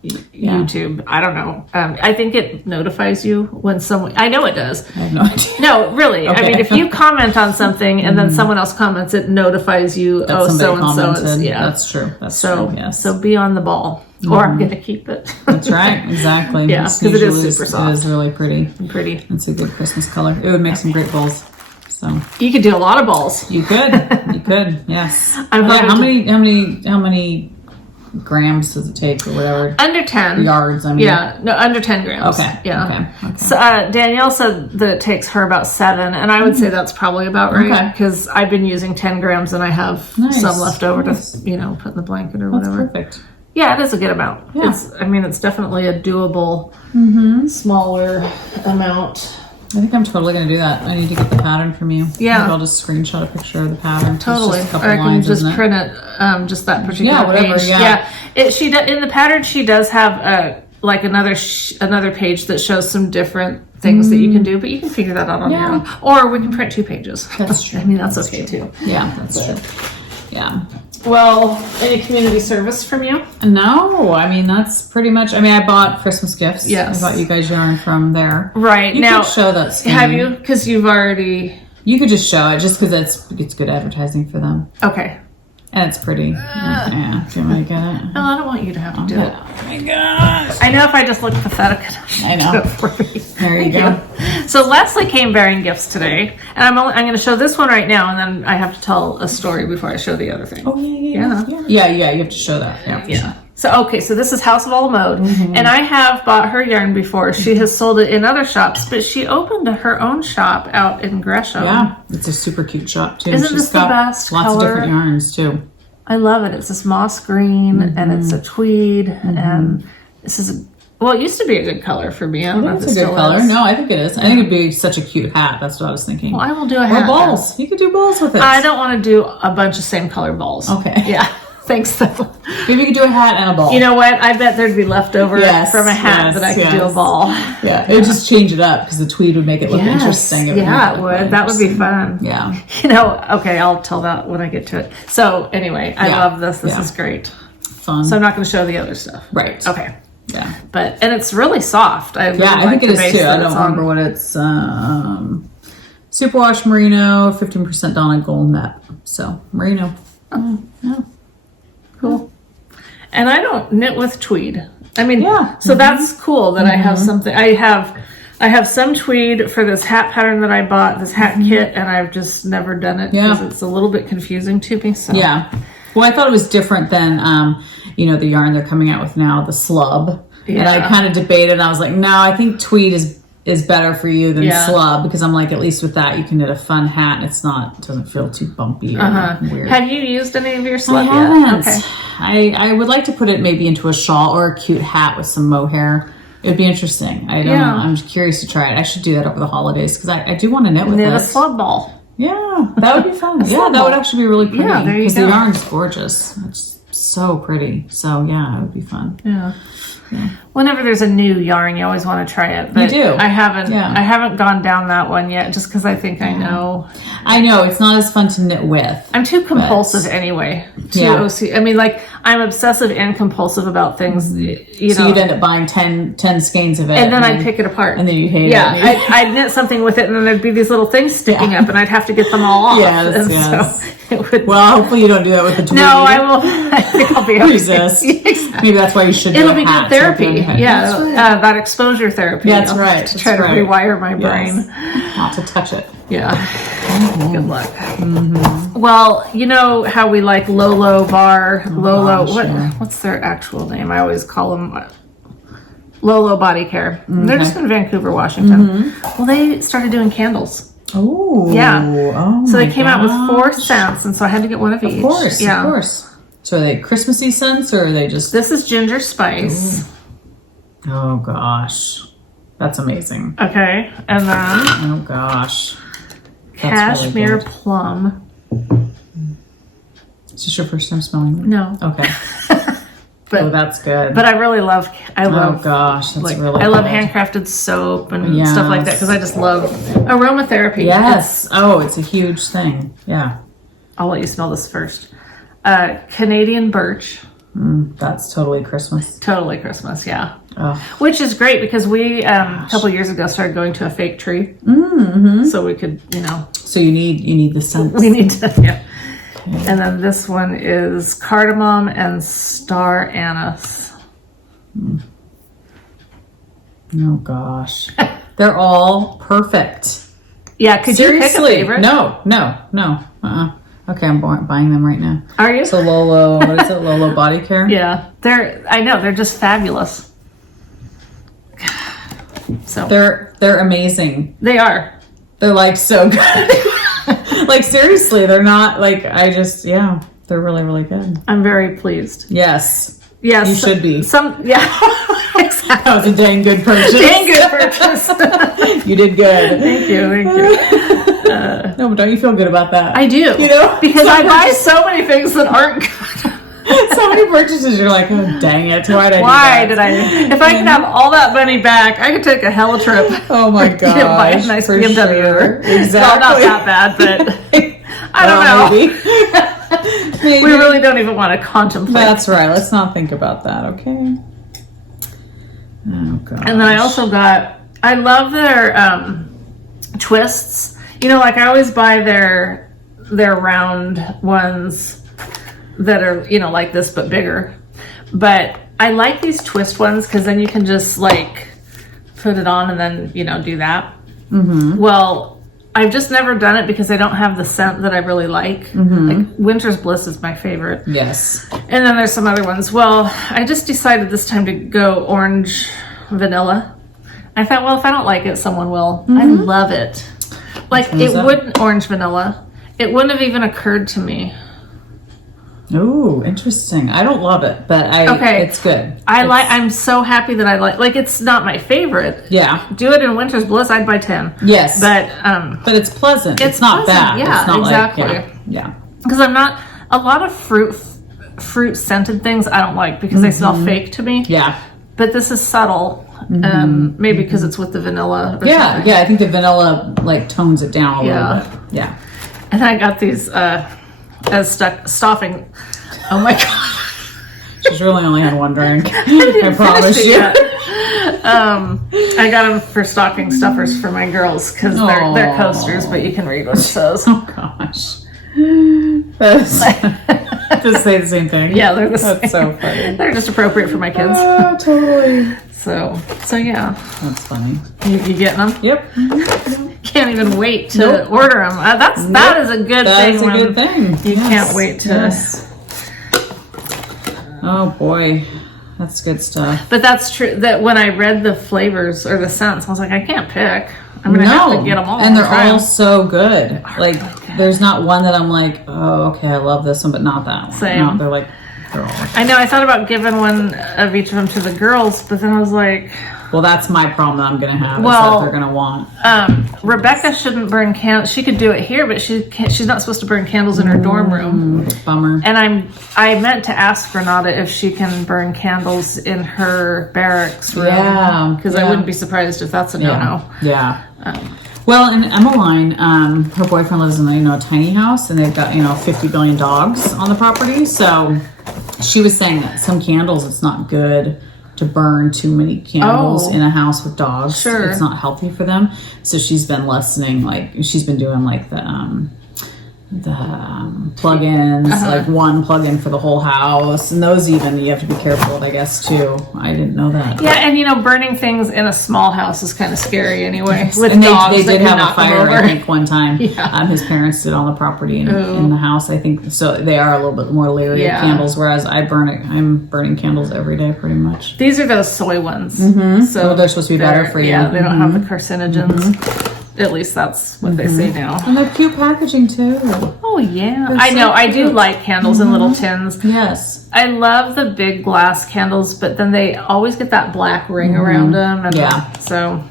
YouTube. I don't know. I think it notifies you when someone. I know it does. I have no idea. No, really. Okay. I mean, if you comment on something and then someone else comments, it notifies you. That so and so is. Yeah, that's true. That's true. Yes. So be on the ball, or I'm going to keep it. That's right. Exactly. Yeah, because it is super soft. It is really pretty. It's a good Christmas color. It would make some great bowls. So you could do a lot of balls. You could. You could. Yes. How many grams does it take or whatever? Under 10 yards. I mean, under 10 grams. Okay. Yeah. Okay. So Danielle said that it takes her about 7, and I would say that's probably about right because I've been using 10 grams and I have some left over to put in the blanket or whatever. That's perfect. Yeah, it is a good amount. Yeah. It's definitely a doable, smaller amount. I think I'm totally going to do that. I need to get the pattern from you. Yeah. Maybe I'll just screenshot a picture of the pattern. Totally. It's just a couple or I can lines, just print it, just that particular page. Yeah. In the pattern, she does have another page that shows some different things that you can do, but you can figure that out on your own. Or we can print 2 pages. That's true. I mean, that's okay too. Yeah, that's true. Yeah. Well, any community service from you? No, I mean, that's pretty much, I bought Christmas gifts. Yes. I bought you guys yarn from there. Right. You now, could show that skein. Have you? Because you've already... You could just show it, just because it's good advertising for them. Okay. And it's pretty. Yeah. Do you want to get it? No, I don't want you to have to do it. Oh my gosh. I know if I just look pathetic. I know. There you go. So Leslie came bearing gifts today, and I'm going to show this one right now, and then I have to tell a story before I show the other thing. Oh, yeah. You have to show that. Yeah. So this is House of All Mode, and I have bought her yarn before. She has sold it in other shops, but she opened her own shop out in Gresham. Yeah, it's a super cute shop too. Isn't She's this the got best lots color? of different yarns too. I love it. It's this moss green, and it's a tweed, and this is it used to be a good color for me. I don't know if It's a good color. No, I think it is. I think it'd be such a cute hat. That's what I was thinking. Well, I will do a Or hat. balls. You could do balls with it. I don't want to do a bunch of same color balls. Okay. Yeah. Thanks though. Maybe you could do a hat and a ball. You know what? I bet there'd be leftover from a hat that I could do a ball. Yeah, it would just change it up because the tweed would make it look interesting. It would. That would be fun. Yeah. I'll tell that when I get to it. So anyway, I love this. This is great. Fun. So I'm not going to show the other stuff. Right. Okay. Yeah. And it's really soft. I think it is too. I don't remember what it's. Superwash merino, 15% Donna gold net. So merino. Yeah. Cool. And I don't knit with tweed. I mean, so Mm-hmm. that's cool that I have something. I have some tweed for this hat pattern that I bought, this hat kit, and I've just never done it because it's a little bit confusing to me. So. Yeah. Well, I thought it was different than, the yarn they're coming out with now, the slub. Yeah. And I kind of debated, and I was like, no, I think tweed is better for you than slub, because I'm like, at least with that you can knit a fun hat and it doesn't feel too bumpy or weird. Have you used any of your slub yet? I haven't. Okay. I would like to put it maybe into a shawl or a cute hat with some mohair. It would be interesting. I don't know. I'm curious to try it. I should do that over the holidays because I do want to knit with it. Knit a slub ball. Yeah, that would be fun. That would actually be really pretty. Yeah, there you go. Because the yarn's gorgeous. It's so pretty. So yeah, it would be fun. Yeah. Whenever there's a new yarn, you always want to try it. But you do. I haven't gone down that one yet, just because I think I know. I know it's not as fun to knit with. I'm too compulsive anyway. I mean, like I'm obsessive and compulsive about things. So you'd end up buying 10 skeins of it, and then I'd pick it apart, and then you hate it. Yeah, I'd knit something with it, and then there'd be these little things sticking up, and I'd have to get them all off. Yes. So it would. Well, hopefully you don't do that with the tweed. No, I will. I think I'll be okay. Resist. Maybe that's why you should. It'll be good therapy. That exposure therapy. That's right. To try to rewire my brain. Not to touch it. Yeah. Good luck. Well, you know how we like Lolo Bar, what's their actual name? I always call them Lolo Body Care. They're just in Vancouver, Washington. Well, they started doing candles. Oh. Yeah. Oh, so they came out with 4 scents, and so I had to get one of each. Of course. So are they Christmassy scents, or are they just... This is ginger spice. Ooh. Oh, gosh. That's amazing. Okay. And then... Oh, gosh. Cashmere really plum. Is this your first time smelling it? No. Okay. But that's good. But I really love... oh, gosh. That's really I love good. handcrafted soap and stuff like that, because I just love aromatherapy. Yes. It's a huge thing. Yeah. I'll let you smell this first. Canadian birch. That's totally Christmas. Totally Christmas, yeah. Oh. Which is great because we a couple years ago started going to a fake tree, so we could, So you need the scents. We need to, yeah. Okay. And then this one is cardamom and star anise. Oh gosh, they're all perfect. Yeah, could you pick a favorite? No. Okay, I'm buying them right now. Are you? So Lolo, what is it? Lolo Body Care? Yeah, they're just fabulous. So they're amazing. They are. They're like so good. Like seriously, they're not like they're really, really good. I'm very pleased. Yes. You should be. Exactly. That was a dang good purchase. You did good. Thank you. No, but don't you feel good about that? I do. Because I buy so many things that aren't good. So many purchases, you're like, oh dang it, why did I? If I could have all that money back, I could take a hell trip. Oh my god, buy a nice BMW. Sure. Exactly. Well, not that bad, but I don't know. Maybe. We really don't even want to contemplate. That's right. Let's not think about that, okay? Oh god. And then I also I love their twists. Like I always buy their round ones that are, like this but bigger. But I like these twist ones because then you can just like put it on and then, do that. Well, I've just never done it because I don't have the scent that I really like. Like Winter's Bliss is my favorite. Yes. And then there's some other ones. Well, I just decided this time to go orange vanilla. I thought, well, if I don't like it, someone will. I love it. Like, it wouldn't, orange vanilla, it wouldn't have even occurred to me. Ooh, interesting. I don't love it, but it's good. I'm so happy that I like it's not my favorite. Yeah. Do it in Winter's Bliss, I'd buy 10. Yes. But it's pleasant. It's not pleasant, bad. yeah, it's not exactly. Like, yeah. Because I'm not, a lot of fruit scented things I don't like because they smell fake to me. Yeah. But this is subtle. Maybe because it's with the vanilla or something. Yeah, I think the vanilla like tones it down a little bit. Yeah. And I got these as stuffing. Oh my god. She's really only had one drink. I promise you. I got them for stocking stuffers for my girls because they're coasters, but you can read what it says. Oh gosh. Just say the same thing. Yeah, they're the same. That's so funny. They're just appropriate for my kids. Oh, totally. So yeah. That's funny. You getting them? Yep. Can't even wait to order them. That is a good thing. That's a good thing. You can't wait to. Yes. Oh boy, that's good stuff. But that's true. That when I read the flavors or the scents, I was like, I can't pick. I'm gonna have to get them all. And they're all so good. Like, there's not one that I'm like, oh, okay, I love this one, but not that one. Same. No, they're all. I know. I thought about giving one of each of them to the girls, but then I was like, well, that's my problem that I'm gonna have. Is that they're gonna want. Rebecca shouldn't burn candles. She could do it here, but she's not supposed to burn candles in her dorm room. Bummer. And I meant to ask Renata if she can burn candles in her barracks room. Yeah, because I wouldn't be surprised if that's a no-no. Yeah. Well, and Emmeline, her boyfriend lives in a tiny house, and they've got 50 billion dogs on the property. So she was saying that some candles, it's not good to burn too many candles in a house with dogs. Sure. It's not healthy for them. So she's been lessening, she's been doing the plug-ins, like one plug-in for the whole house, and those even you have to be careful with, I guess, too. I didn't know that. Yeah, and burning things in a small house is kind of scary anyway. Yes. With and dogs, they did have a fire, I think, one time. Yeah. His parents did on the property and in the house, I think. So they are a little bit more leery of candles, whereas I'm burning candles every day pretty much. These are those soy ones. So they're supposed to be better for you. Yeah, they don't have the carcinogens. At least that's what they say now. And they're cute packaging too. Oh yeah, I know. I do like candles in little tins. Yes, I love the big glass candles, but then they always get that black ring around them. And so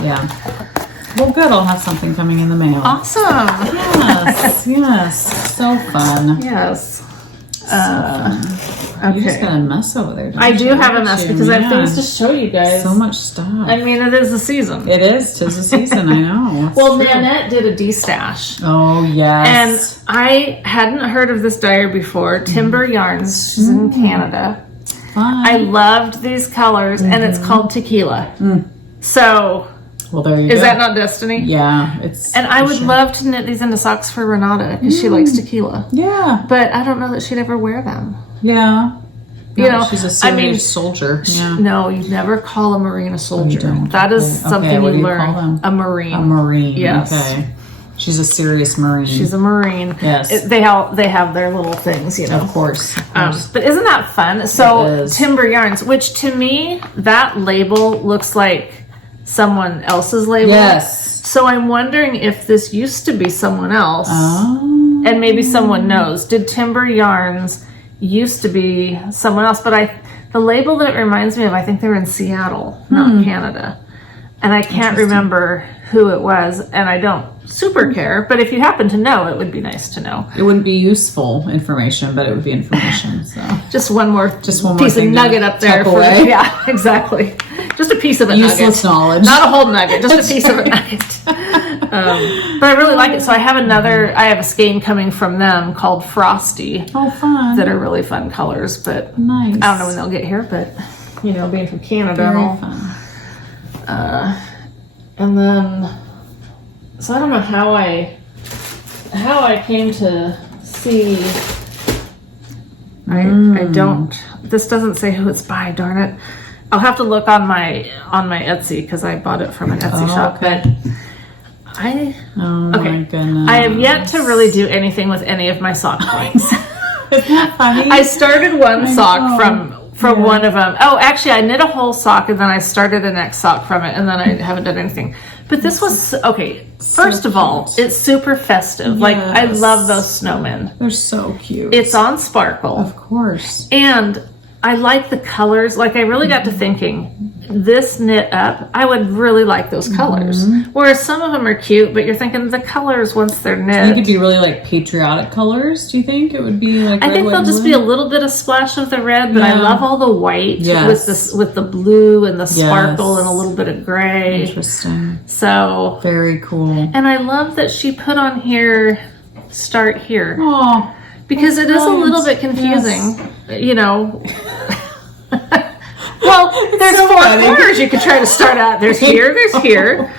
well, good. I'll have something coming in the mail. Awesome. Yes. So fun. Yes. You just got a mess over there. I do have a mess because I have things to show you guys. So much stuff. I mean, it is the season. It is. 'Tis the season. I know. Well, Nanette did a de-stash. Oh yes. And I hadn't heard of this dyer before. Timber Yarns. She's in Canada. Fun. I loved these colors, and it's called Tequila. So. Well, there you go. Is that not destiny? Yeah, it's. And I would love to knit these into socks for Renata because she likes tequila. Yeah, but I don't know that she'd ever wear them. Yeah, she's a serious soldier. Yeah. No, you never call a Marine a soldier. That is something you learn. A Marine. A Marine. Yes. Okay. She's a serious Marine. She's a Marine. Yes. They have their little things, Of course. But isn't that fun? So Timber Yarns, which to me that label looks like someone else's label. Yes. So I'm wondering if this used to be someone else. Oh. And maybe someone knows. Did Timber Yarns used to be someone else? But the label that it reminds me of, I think they're in Seattle, not Canada. And I can't remember who it was, and I don't super care. But if you happen to know, it would be nice to know. It wouldn't be useful information, but it would be information. So just one more piece of nugget up there. Away. Yeah, exactly. Just a piece of a useless nugget. Knowledge. Not a whole nugget, just a piece of a nugget. But I really like it. So I have a skein coming from them called Frosty. Oh, fun. That are really fun colors, but nice. I don't know when they'll get here, but being from Canada. Very fun. And then, so I don't know how I came to see. I don't. This doesn't say who it's by. Darn it! I'll have to look on my Etsy because I bought it from an Etsy shop. Okay. But Oh my goodness. I have yet to really do anything with any of my sock blanks. Isn't that funny? I started one sock from one of them. Oh, actually, I knit a whole sock and then I started a next sock from it, and then I haven't done anything. But this was okay. First of all, it's super festive. Like, I love those snowmen. They're so cute. It's on sparkle, of course, and I like the colors. Like, I really got to thinking, this knit up, I would really like those colors. Whereas some of them are cute, but you're thinking the colors once they're knit. I think it'd be really like patriotic colors. Do you think it would be like? I think there'll just be a little bit of splash of the red, but I love all the white with the blue and the sparkle and a little bit of gray. Interesting. So very cool. And I love that she put on here, start here. Oh, because it is a little bit confusing, you know. Well, there's so 4 funny. corners you could try to start out. There's here, there's here,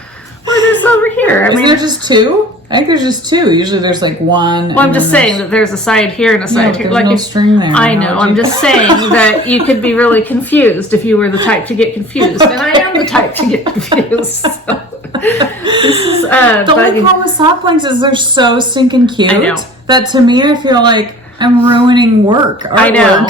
or there's over here. Isn't there just 2? I think there's just 2. Usually there's like 1. Well, I'm just saying that there's a side here and a side here. There's no string there. I know. I'm just saying that you could be really confused if you were the type to get confused, and I am the type to get confused. So. This is the only problem with sock blanks is they're so stinking cute. I know. That to me, I feel like I'm ruining work. I know.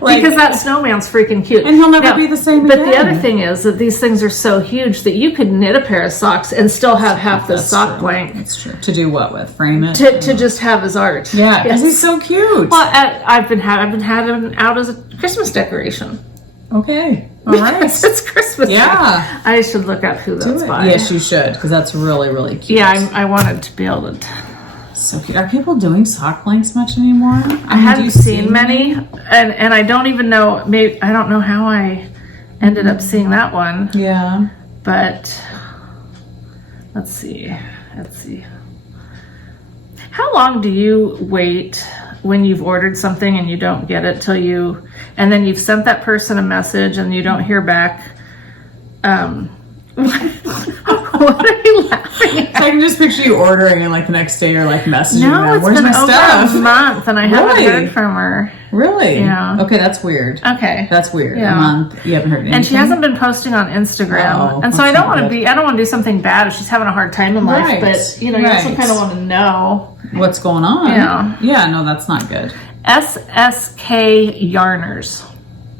Like, because that snowman's freaking cute. And he'll never be the same But again. the other thing is that these things are so huge that you could knit a pair of socks and still have half the sock blank. That's true. To do what with? Frame it? To just have as art. Yeah, because he's so cute. Well, I've been having him out as a Christmas decoration. Okay. All right. It's Christmas. Yeah. I should look up who that's by. Yes, you should, because that's really, really cute. Yeah, I wanted to be able to. So cute. Are people doing sock blanks much anymore? I haven't seen many, and I don't even know. Maybe I don't know how I ended up seeing that one. Yeah. But let's see. How long do you wait when you've ordered something and you don't get it and then you've sent that person a message and you don't hear back? What are you laughing at? So I can just picture you ordering and like the next day you're like messaging them. It's Where's been my stuff? over a month and I haven't heard from her. Really? Yeah. Okay, that's weird. Okay. That's weird. Yeah. A month. You haven't heard anything? And she hasn't been posting on Instagram. And so I don't want to do something bad if she's having a hard time in life, but you also kind of want to know what's going on. Yeah. Yeah, no, that's not good. SSK Yarners.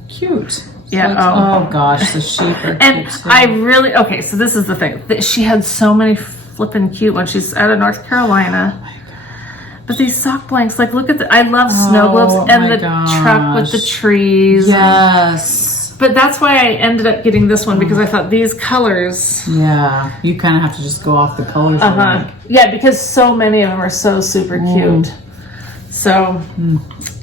Cute. Yeah. Oh gosh, the sheep are and cute too. I really so this is the thing. She had so many flippin' cute ones. She's out of North Carolina. But these sock blanks, like look at I love snow globes and the truck with the trees. Yes. But that's why I ended up getting this one because I thought these colors. Yeah, you kind of have to just go off the colors. Yeah, because so many of them are so super cute. So,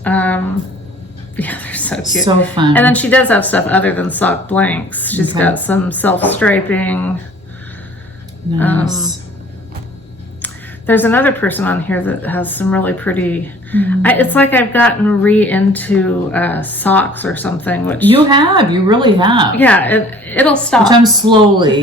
yeah, they're so cute. So fun. And then she does have stuff other than sock blanks. She's got some self-striping. Nice. There's another person on here that has some really pretty... it's like I've gotten into socks or something. Which you really have. Yeah, it'll stop. Which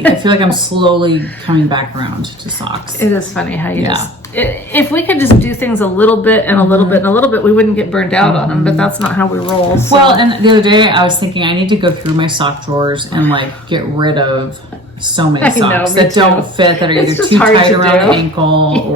I feel like I'm slowly coming back around to socks. It is funny how you just... If we could just do things a little bit and a little bit and a little bit, we wouldn't get burned out on them, but that's not how we roll. So. Well, and the other day I was thinking I need to go through my sock drawers and like get rid of so many socks that don't fit, that are either too tight around the ankle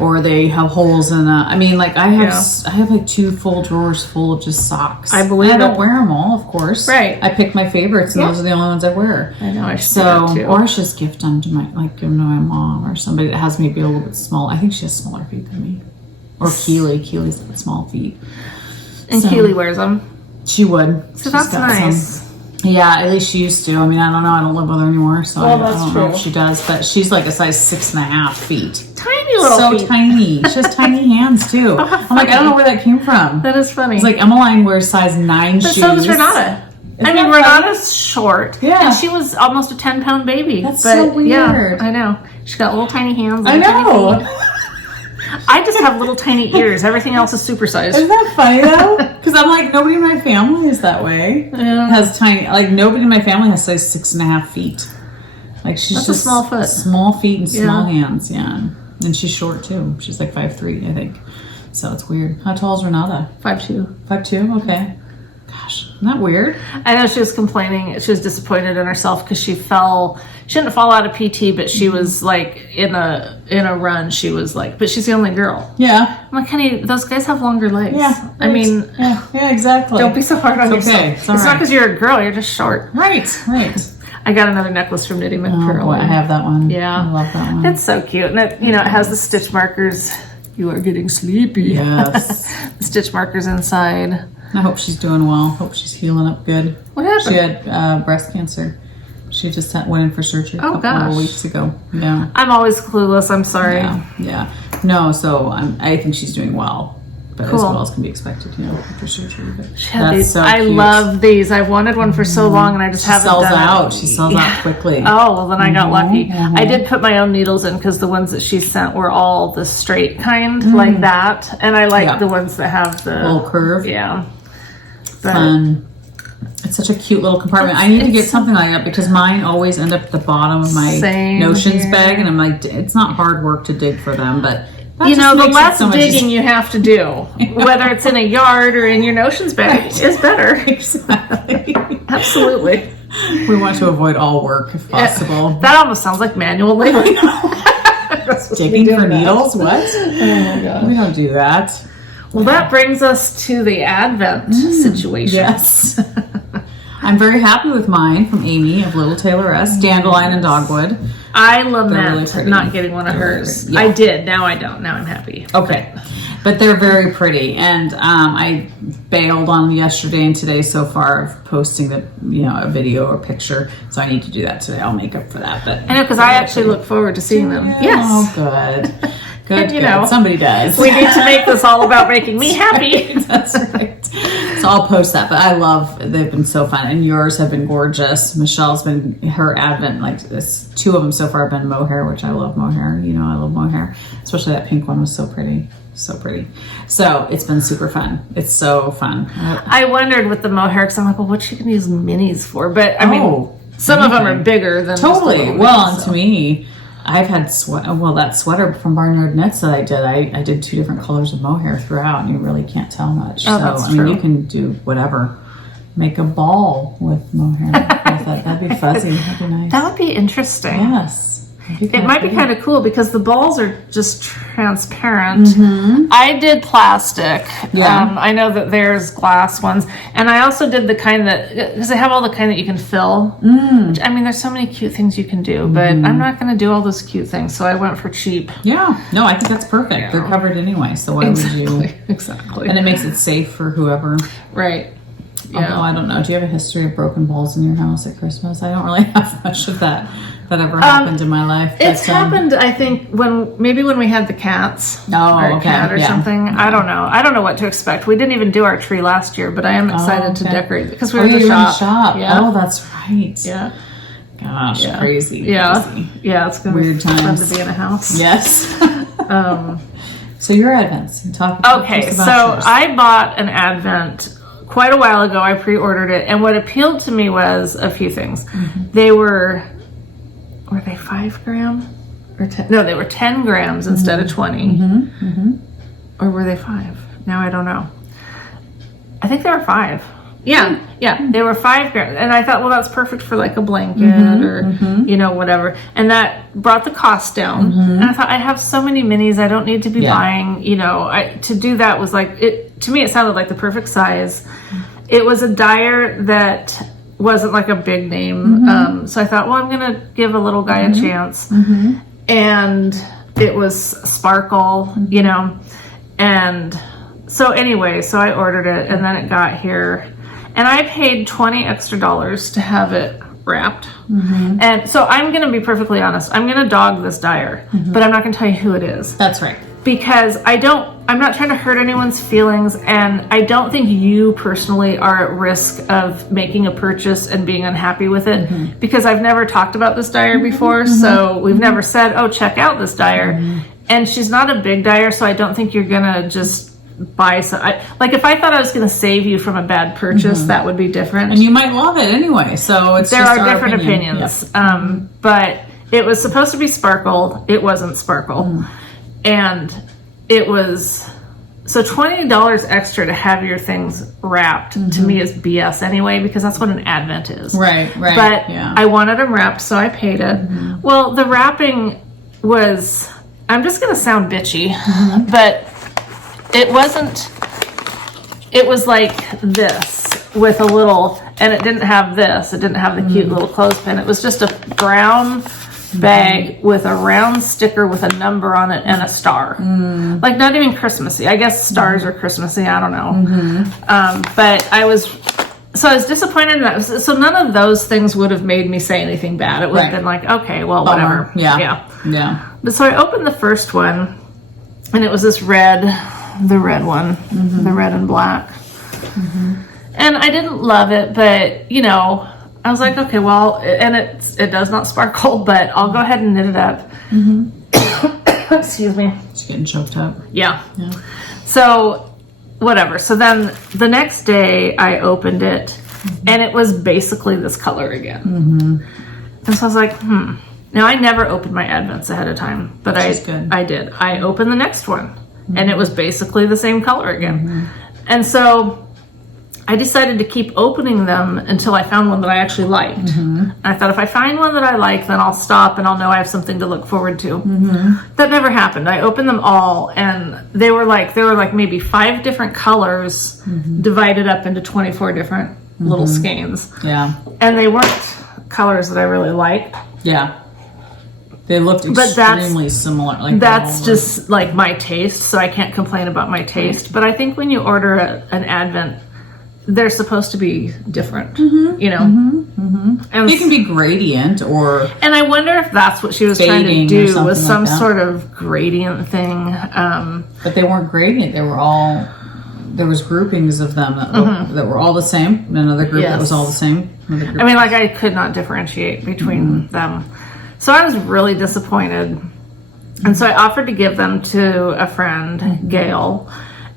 or they have holes in I mean, like I have like 2 full drawers full of just socks. I believe I don't wear them all, of course. Right. I pick my favorites, and those are the only ones I wear. I know. I should do that too. Or I should just gift them to give them to my mom or somebody that has maybe a little bit small. I think she has smaller feet than me. Or Keely. Keely's got small feet. And Keely wears them. She would. So that's nice. Yeah, at least she used to. I mean, I don't know. I don't live with her anymore, so I don't know if she does. But she's like a size 6.5 feet. Tiny little feet. So tiny. She has tiny hands too. I'm like, I don't know where that came from. That is funny. It's like Emmeline wears size 9 shoes. So does Renata. Renata's short. Yeah. And she was almost a 10-pound baby. That's so weird. Yeah, I know. She's got little tiny hands. I know. Tiny feet. I just have little tiny ears. Everything else is supersized. Isn't that funny though? Because I'm like, nobody in my family is that way. Yeah. Has tiny, like nobody in my family has size 6.5 feet. Like she's just a small foot. Small feet and small hands, yeah. And she's short too. She's like 5'3", I think. So it's weird. How tall is Renata? 5'2". 5'2", okay. Gosh, isn't that weird? I know she was complaining. She was disappointed in herself because she didn't fall out of PT, but she was like in a run. She was like, but she's the only girl. Yeah. I'm like, honey, those guys have longer legs. Yeah. I mean, yeah, exactly. don't be so hard on yourself. Okay. It's not because you're a girl, you're just short. Right. I got another necklace from Knitty Oh McPearl. boy, I have that one. Yeah. I love that one. It's so cute. And it, it has the stitch markers. You are getting sleepy. Yes. The stitch markers inside. I hope she's doing well. Hope she's healing up good. What happened? She had breast cancer. She just went in for surgery a couple of weeks ago. Yeah. I'm always clueless. I'm sorry. Yeah. No, so I think she's doing well. But as well as can be expected, after surgery. But that's so I cute. love these. I've wanted one for so long, and I just haven't done it. She sells out quickly. Oh, well, then I got lucky. I did put my own needles in because the ones that she sent were all the straight kind, like that. And I like the ones that have the little curve. Yeah. But Fun. It's such a cute little compartment. I need to get something like that because mine always end up at the bottom of my notions bag, and I'm like, it's not hard work to dig for them, but the less digging you have to do, whether it's in a yard or in your notions bag, is better. Exactly. Absolutely. We want to avoid all work if possible. That almost sounds like manual labor. Digging for needles? What? Oh my gosh. We don't do that. Well, that brings us to the Advent situation. Yes. I'm very happy with mine from Amy of Little Tailoress, Dandelion and Dogwood. I lament not getting one of hers. I did. Now I don't. Now I'm happy. Okay. But they're very pretty. And I bailed on yesterday and today so far of posting a video or picture. So I need to do that today. I'll make up for that. But I know, because I actually look forward to seeing them. Yes. Oh, good. Good, and, somebody does. We need to make this all about making me happy. That's right. So I'll post that. But I love, they've been so fun. And yours have been gorgeous. Michelle's been, her Advent, like this, 2 of them so far have been mohair, which I love mohair. I love mohair. Especially that pink one was so pretty. So pretty. So it's been super fun. It's so fun. I wondered with the mohair, because I'm like, well, what's she going to use minis for? But I mean, some of them are bigger than totally. Well, and to me, I've had that sweater from Barnyard Knits that I did. I did 2 different colors of mohair throughout, and you really can't tell much. Oh, that's true. You can do whatever. Make a ball with mohair. That'd be fuzzy. That'd be nice. That would be interesting. Yes. It might be kind of cool because the balls are just transparent. I did plastic. Yeah. I know that there's glass ones. And I also did the kind that, because they have all the kind that you can fill. Which, I mean, there's so many cute things you can do, but I'm not going to do all those cute things. So I went for cheap. Yeah. No, I think that's perfect. Yeah. They're covered anyway. So why would you? Exactly. And it makes it safe for whoever. Right. Yeah. Although I don't know. Do you have a history of broken balls in your house at Christmas? I don't really have much of that ever happened in my life. It's happened, I think, when we had the cats. Or a cat or something. Yeah. I don't know. I don't know what to expect. We didn't even do our tree last year, but I am excited to decorate because we were in the shop. Yeah. Oh, that's right. Yeah. Gosh, crazy. Yeah. Crazy. Yeah, it's going to be fun to be in a house. Yes. So your Advents. Okay, so yours. I bought an Advent quite a while ago. I pre-ordered it, and what appealed to me was a few things. They were they 5 gram or 10? No, they were 10 grams instead of 20. Or were they 5? Now I don't know. I think they were 5. Yeah, they were 5 grams, and I thought, well, that's perfect for like a blanket or whatever. And that brought the cost down. And I thought, I have so many minis, I don't need to be buying. To do that was like it to me. It sounded like the perfect size. It was a dyer that wasn't like a big name, so I thought, well, I'm gonna give a little guy a chance. And it was sparkle, and so anyway, so I ordered it, and then it got here. And I paid $20 extra to have it wrapped. And so I'm going to be perfectly honest. I'm going to dog this dyer, but I'm not going to tell you who it is. That's right. Because I'm not trying to hurt anyone's feelings, and I don't think you personally are at risk of making a purchase and being unhappy with it, because I've never talked about this dyer before, so we've never said, oh, check out this dyer. And she's not a big dyer, so I don't think you're going to just buy some. Like if I thought I was going to save you from a bad purchase, that would be different. And you might love it anyway. So there are different opinions. Yep. But it was supposed to be sparkled. It wasn't sparkle, and it was So $20 extra to have your things wrapped to me is BS anyway, because that's what an Advent is. Right. But yeah. I wanted them wrapped, so I paid it. Well, the wrapping was, I'm just going to sound bitchy, but it wasn't, it was like this with a little, and it didn't have this. It didn't have the cute little clothespin. It was just a brown bag with a round sticker with a number on it and a star. Like not even Christmassy. I guess stars are Christmassy. I don't know. But I was disappointed in that. So none of those things would have made me say anything bad. It would have been like, okay, well, whatever. Yeah. But so I opened the first one, and it was this red, the red one, the red and black. And I didn't love it, but you know, I was like, okay, well, and it does not sparkle, but I'll go ahead and knit it up. Excuse me. It's getting choked up. Yeah. So, whatever. So then the next day I opened it, and it was basically this color again. And so I was like, Now I never opened my Advents ahead of time, but I did. I opened the next one, and it was basically the same color again. And so I decided to keep opening them until I found one that I actually liked. And I thought, if I find one that I like, then I'll stop and I'll know I have something to look forward to. That never happened. I opened them all, and they were like maybe 5 different colors divided up into 24 different little skeins. Yeah. And they weren't colors that I really liked. Yeah. They looked extremely similar. Like that's just like my taste, so I can't complain about my taste. But I think when you order an Advent, they're supposed to be different, you know? And it can be gradient or... And I wonder if that's what she was trying to do, was some like sort of gradient thing. But they weren't gradient. They were all... There was groupings of them that were all the same. And another group that was all the same. I mean, like, I could not differentiate between them. So I was really disappointed. And so I offered to give them to a friend, Gail.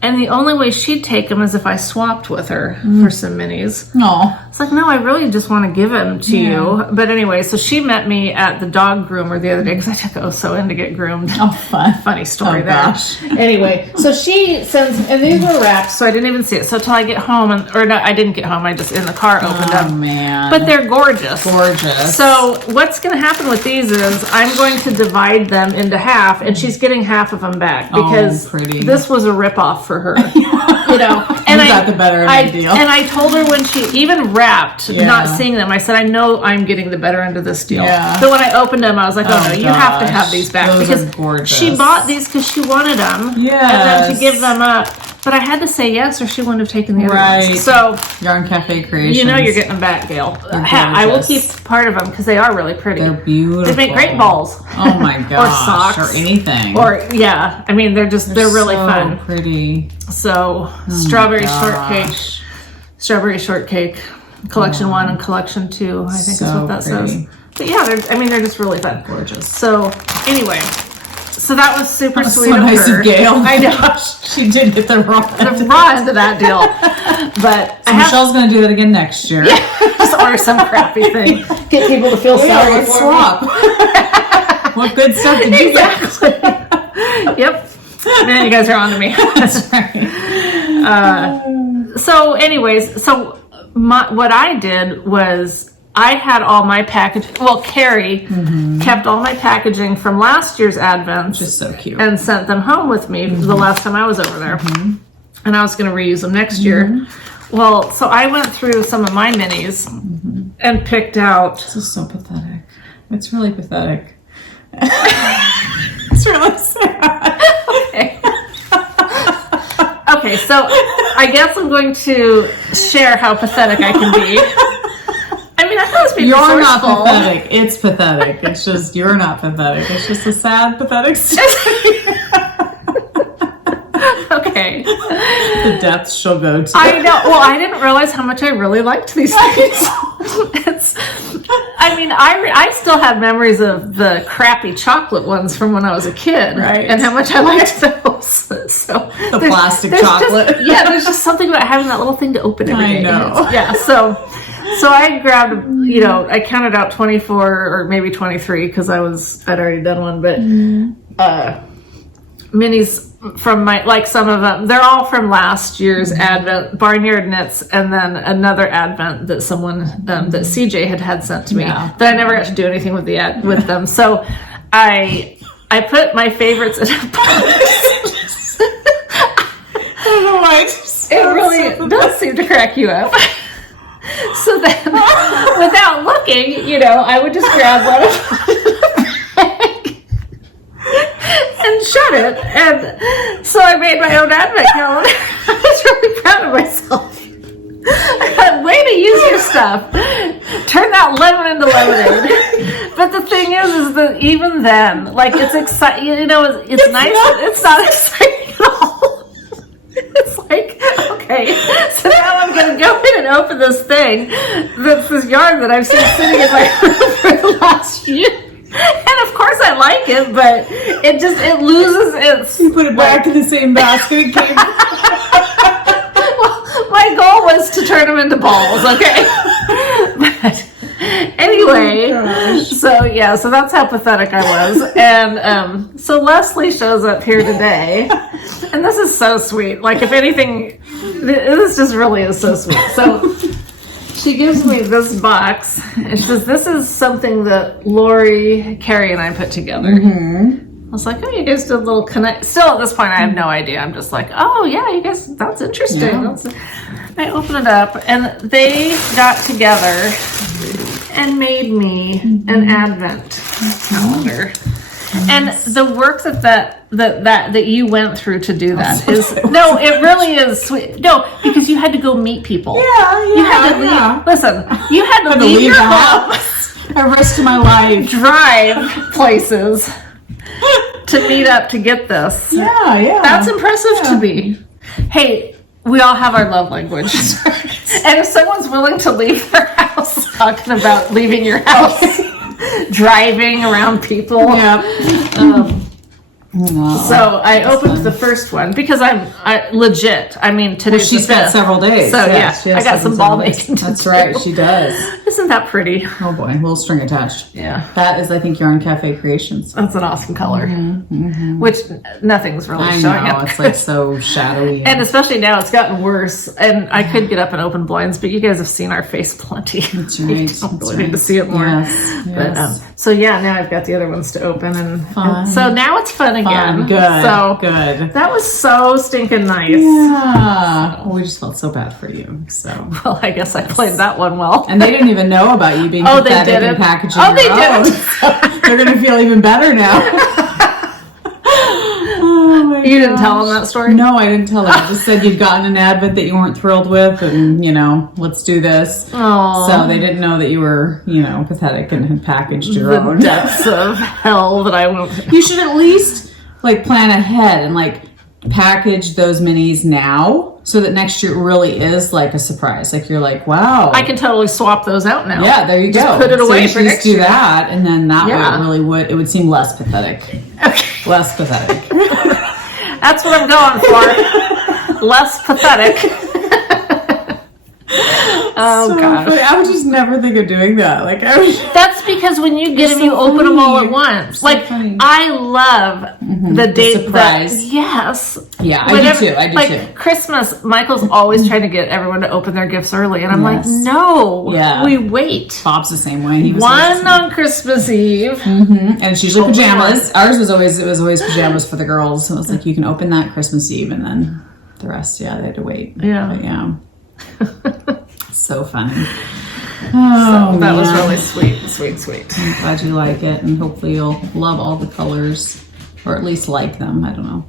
And the only way she'd take them is if I swapped with her for some minis. Aw. It's like, no, I really just want to give them to you. But anyway, so she met me at the dog groomer the other day, because I took so in to get groomed. Oh, fun. Funny story there. Gosh. Anyway, so she sends, and these were wrapped, so I didn't even see it. So till I get home, I didn't get home, I just in the car opened them. Oh, man. But they're gorgeous. Gorgeous. So what's going to happen with these is I'm going to divide them into half, and she's getting half of them back, because this was a ripoff for her. You know, and you got the better end of the deal. And I told her when she even wrapped, not seeing them, I said, I know I'm getting the better end of this deal. Yeah. So when I opened them, I was like, oh no, you have to have these back. Those because are gorgeous. She bought these because she wanted them. Yes. And then to give them up. But I had to say yes, or she wouldn't have taken the other ones. So Yarn Cafe Creations. You know you're getting them back, Gail. I will keep part of them because they are really pretty. They're beautiful. They make great balls. Oh my gosh. Or socks. Or anything. Or I mean they're really so fun. Pretty. So strawberry shortcake, collection 1 and collection 2. I think is what that says. But yeah, they're just really fun. Gorgeous. So anyway. So that was super sweet so of nice her. Of Gail. I know. She did get the raw end of that deal. But so Michelle's going to do that again next year. Yeah, just order some crappy thing. Get people to feel sorry for swap. What good stuff did you get? Yep. Man, you guys are on to me. That's right. So anyways, what I did was I had all my packaging. Well, Carrie kept all my packaging from last year's Advents. Just so cute. And sent them home with me the last time I was over there. And I was going to reuse them next year. Well, so I went through some of my minis and picked out... This is so pathetic. It's really pathetic. It's really sad. Okay, so I guess I'm going to share how pathetic I can be. I mean, I thought it was being You're not pathetic. It's pathetic. It's just, you're not pathetic. It's just a sad, pathetic story. Okay. The depths she'll go to. I know. Well, I didn't realize how much I really liked these things. I still have memories of the crappy chocolate ones from when I was a kid. Right. And how much I liked those. So the plastic chocolate. There's just something about having that little thing to open every day. I know. Yeah, so I grabbed, I counted out 24 or maybe 23 because I'd already done one, but minis from some of them, they're all from last year's Advent, Barnyard Knits, and then another Advent that someone, that CJ had sent to me, that I never got to do anything with with them. So I put my favorites in a box. I don't know why. It really does seem to crack you up. So then, without looking, I would just grab one and shut it. And so I made my own Advent calendar. I was really proud of myself. I thought, way to use your stuff. Turn that lemon into lemonade. But the thing is that even then, it's exciting. It's nice, but it's not exciting at all. It's like, okay, so now I'm going to go in and open this thing that's this yarn that I've seen sitting in my room for the last year. And of course I like it, but it loses its... You put it back in the same basket. Well, my goal was to turn them into balls, okay? But anyway, so that's how pathetic I was. And so Leslie shows up here today, and this is so sweet. If anything, this just really is so sweet. So she gives me this box, and she says, this is something that Lori, Carrie, and I put together. Mm-hmm. I was like, oh, you guys did a little connect. Still, at this point, I have no idea. I'm just like, oh, yeah, you guys, that's interesting. Yeah. I open it up, and they got together and made me an Advent calendar. And the work that you went through to do that is no, it really is sweet. No, because you had to go meet people. Yeah, you had to leave. Listen, you had to leave your house. I risked my life. Drive places to meet up to get this. Yeah. That's impressive to me. Hey, we all have our love language. And if someone's willing to leave their house, talking about leaving your house, driving around people. Yeah. So I opened the first one because I legit. I mean, today's she spent several days. So I got some ball making. That's right, she does. Isn't that pretty? Oh boy, little string attached. Yeah, that is, I think, Yarn Cafe Creations. That's an awesome color, which nothing's really showing up. It's so shadowy, and especially now it's gotten worse. And I could get up and open blinds, but you guys have seen our face plenty. That's right. You don't really need to see it more. Yes. But, so now I've got the other ones to open, and so now it's fun again. Good. So good. That was so stinking nice. Yeah. We just felt so bad for you. So. Well, I guess I played that one well. And they didn't even know about you being pathetic and packaging. Oh, they didn't. They're gonna feel even better now. You didn't tell them that story? No, I didn't tell them. I just said you'd gotten an Advent that you weren't thrilled with, and let's do this. Aww. So they didn't know that you were, pathetic and had packaged your own. The depths of hell that I went. You should at least plan ahead and package those minis now, so that next year it really is a surprise. You're like, wow, I can totally swap those out now. Yeah, there you go. Put it away so for next do year. that, and then that way it would seem less pathetic. Okay. Less pathetic. That's what I'm going for. Less pathetic. Oh, gosh. I would just never think of doing that. That's because when you get them, you open them all at once. So funny. I love the date surprise. Yes. Yeah, I do too. Christmas, Michael's always trying to get everyone to open their gifts early, and I'm like, no, we wait. Bob's the same way. He was one on Christmas Eve, and it's usually pajamas. Ours was always pajamas for the girls. So it was you can open that Christmas Eve, and then the rest, they had to wait. Yeah, but yeah. So funny. Oh, that was really sweet. I'm glad you like it, and hopefully you'll love all the colors, or at least like them. I don't know.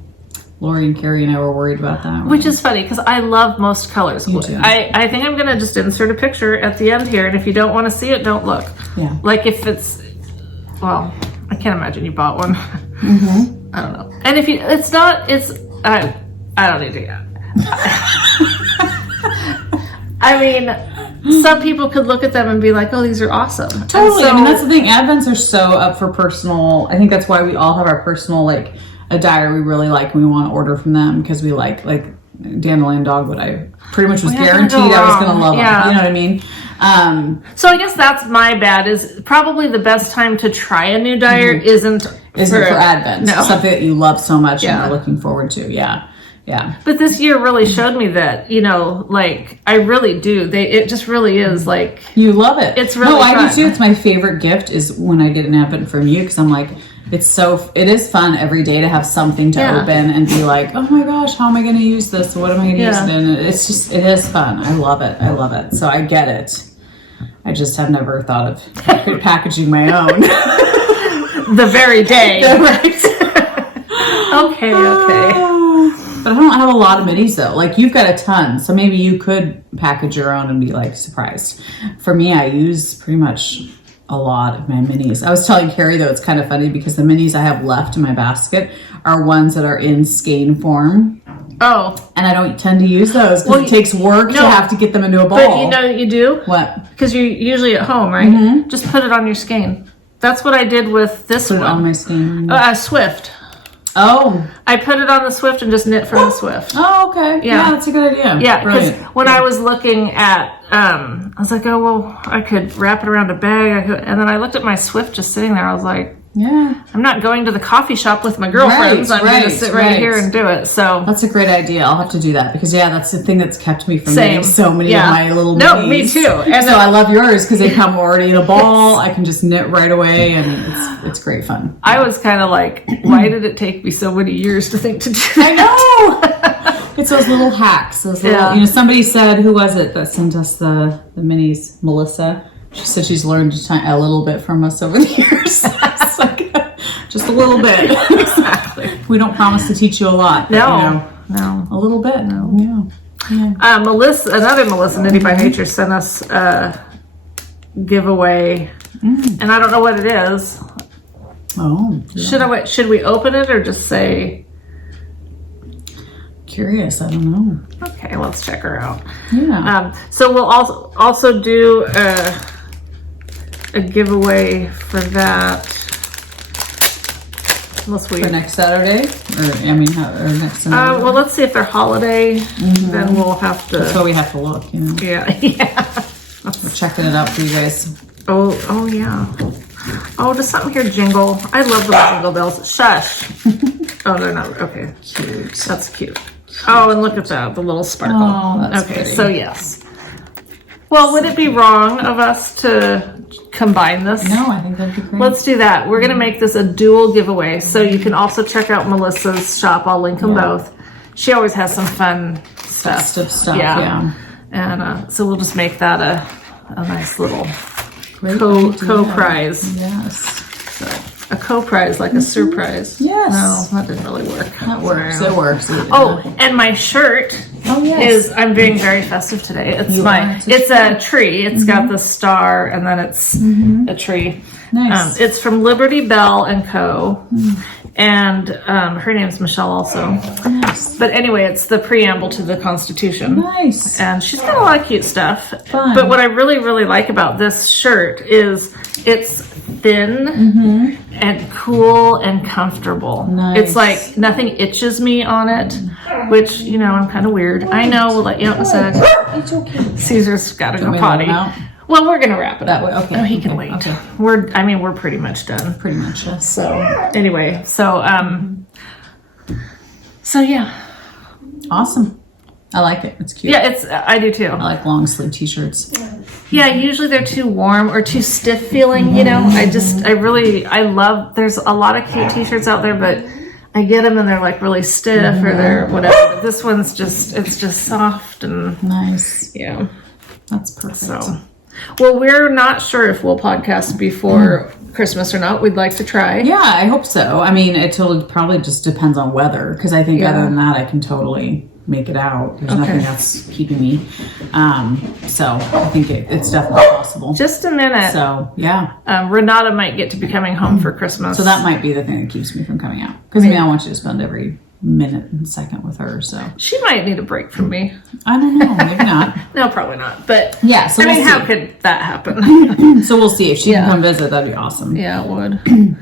Lori and Carrie and I were worried about that. Which is funny because I love most colors. I think I'm gonna just insert a picture at the end here, and if you don't want to see it, don't look. Yeah. If it's, I can't imagine you bought one. I don't know. And if I don't need to. I mean, some people could look at them and be like, oh, these are awesome. Totally. That's the thing. Advents are so up for personal. I think that's why we all have our personal, a diary we really like and we want to order from them, because we like Dandelion Dogwood. I pretty much was guaranteed I was going to love them. You know what I mean? So I guess that's my bad, is probably the best time to try a new dyer isn't for Advent. No. Something that you love so much and you're looking forward to. Yeah. Yeah. But this year really showed me that, you know, like, I really do. It just really is like... You love it. It's really fun. I do too. It's my favorite gift is when I get an Advent from you, because I'm like, it is fun every day to have something to open and be like, oh my gosh, how am I going to use this? What am I going to use it in? It is fun. I love it. I love it. So I get it. I just have never thought of packaging my own. The very day. Right. Okay. But I don't have a lot of minis though. Like you've got a ton, so maybe you could package your own and be like surprised. For me, I use pretty much a lot of my minis. I was telling Carrie though, it's kind of funny because the minis I have left in my basket are ones that are in skein form. Oh. And I don't tend to use those because it takes work to have to get them into a bowl. But you know what you do? What? Because you're usually at home, right? Mm-hmm. Just put it on your skein. That's what I did with this one. Put it on my skein. Swift. Oh. I put it on the Swift and just knit from the Swift. Oh, okay. Yeah, that's a good idea. Yeah, because when I was looking at, I was like, oh, well, I could wrap it around a bag. And then I looked at my Swift just sitting there. I was like, yeah, I'm not going to the coffee shop with my girlfriends. I'm going to sit right here and do it. So that's a great idea. I'll have to do that because that's the thing that's kept me from getting so many of my little minis. No, me too. And so I love yours because they come already in a ball. I can just knit right away, and it's great fun. I was kind of like, why did it take me so many years to think to do that? I know. It's those little hacks. Those little, somebody said, who was it that sent us the minis? Melissa. She said she's learned a little bit from us over the years. It's like, just a little bit. Exactly. We don't promise to teach you a lot. But, no. A little bit. No. Yeah. Another Melissa, Knitty by Nature, sent us a giveaway. And I don't know what it is. Oh. Yeah. Should we open it or just say... Curious, I don't know. Okay, let's check her out. Yeah. So we'll also do a giveaway for that. For next Saturday, or next Saturday. Well, let's see if they're holiday. Then we'll have to. That's why we have to look. Yeah. We're checking it out for you guys. Oh yeah. Oh, does something here jingle? I love those jingle bells. Shush. Oh, they're not okay. Cute. That's cute. Oh, and look at that, the little sparkle. Oh, that's okay, pretty. So yes. Well, would it be wrong of us to combine this? No, I think that'd be great. Let's do that. We're going to make this a dual giveaway. So you can also check out Melissa's shop. I'll link them both. She always has some fun stuff. Yeah. And so we'll just make that a nice little co-prize. Yes. So, a co-prize, like a surprise. Yes. No, that didn't really work. That works. It works. Oh, and my shirt I'm being very festive today. It's a tree. It's got the star and then it's a tree. Nice. It's from Liberty Bell and Co. And her name's Michelle also. Nice. But anyway, it's the preamble to the Constitution. Nice. And she's got a lot of cute stuff. Fun. But what I really, really like about this shirt is it's thin and cool and comfortable. Nice. It's like nothing itches me on it, which, I'm kind of weird. I know, we'll let you out in a sec. It's okay. Caesar's got to go potty. Well, we're gonna wrap it that up. way. Okay. Oh, he can wait. Okay. We're pretty much done. Pretty much. Yes. So anyway, so yeah. Awesome. I like it. It's cute. Yeah, I do too. I like long sleeve t-shirts. Yeah, usually they're too warm or too stiff feeling. I love. There's a lot of cute t-shirts out there, but I get them and they're like really stiff or they're whatever. But this one's it's just soft and nice. Yeah, that's perfect. So. Well, we're not sure if we'll podcast before Christmas or not. We'd like to try. Yeah, I hope so. I mean, it probably just depends on weather because I think other than that, I can totally make it out. There's nothing that's keeping me. So I think it's definitely possible. Just a minute. So, yeah. Renata might get to be coming home for Christmas. So that might be the thing that keeps me from coming out. Because I want you to spend every minute and second with her, so she might need a break from me. I don't know, maybe not. No, probably not. But yeah, so we'll see. How could that happen? So we'll see if she can come visit. That'd be awesome. Yeah, it would.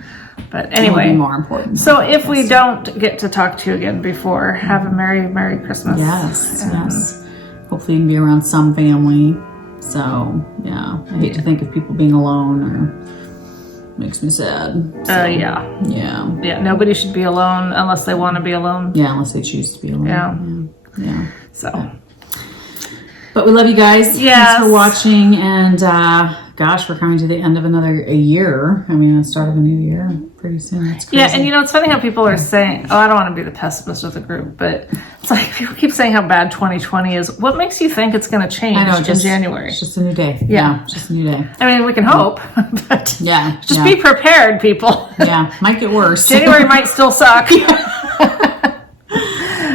But anyway, it would be more important. So if we don't get to talk to you again before, have a Merry Christmas. Yes. Hopefully you can be around some family. So, yeah, I hate to think of people being alone or makes me sad. So, Yeah. Yeah. Yeah, nobody should be alone unless they want to be alone. Yeah, unless they choose to be alone. Yeah. Yeah. So. But we love you guys. Yes. Thanks for watching. And gosh, we're coming to the end of a year. I mean, the start of a new year pretty soon. That's crazy. Yeah, and you know, it's funny how people are saying, oh, I don't want to be the pessimist of the group, but it's like people keep saying how bad 2020 is. What makes you think it's going to change in January? It's just a new day. Yeah. It's just a new day. I mean, we can hope, but just be prepared, people. Yeah, might get worse. January might still suck.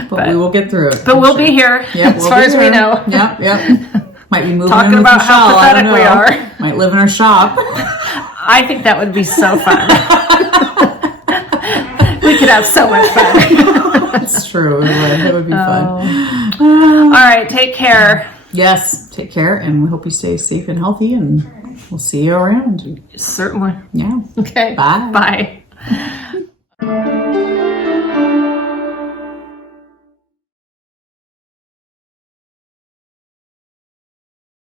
But we will get through it. But we'll be here, as far as we know. Yep. Might be moving talking in with about how Michelle, pathetic we are. Might live in our shop. I think that would be so fun. We could have so much fun. That's true. It would be fun. All right, take care. Yes, take care, and we hope you stay safe and healthy, and we'll see you around. Certainly. Yeah. Okay. Bye. Bye.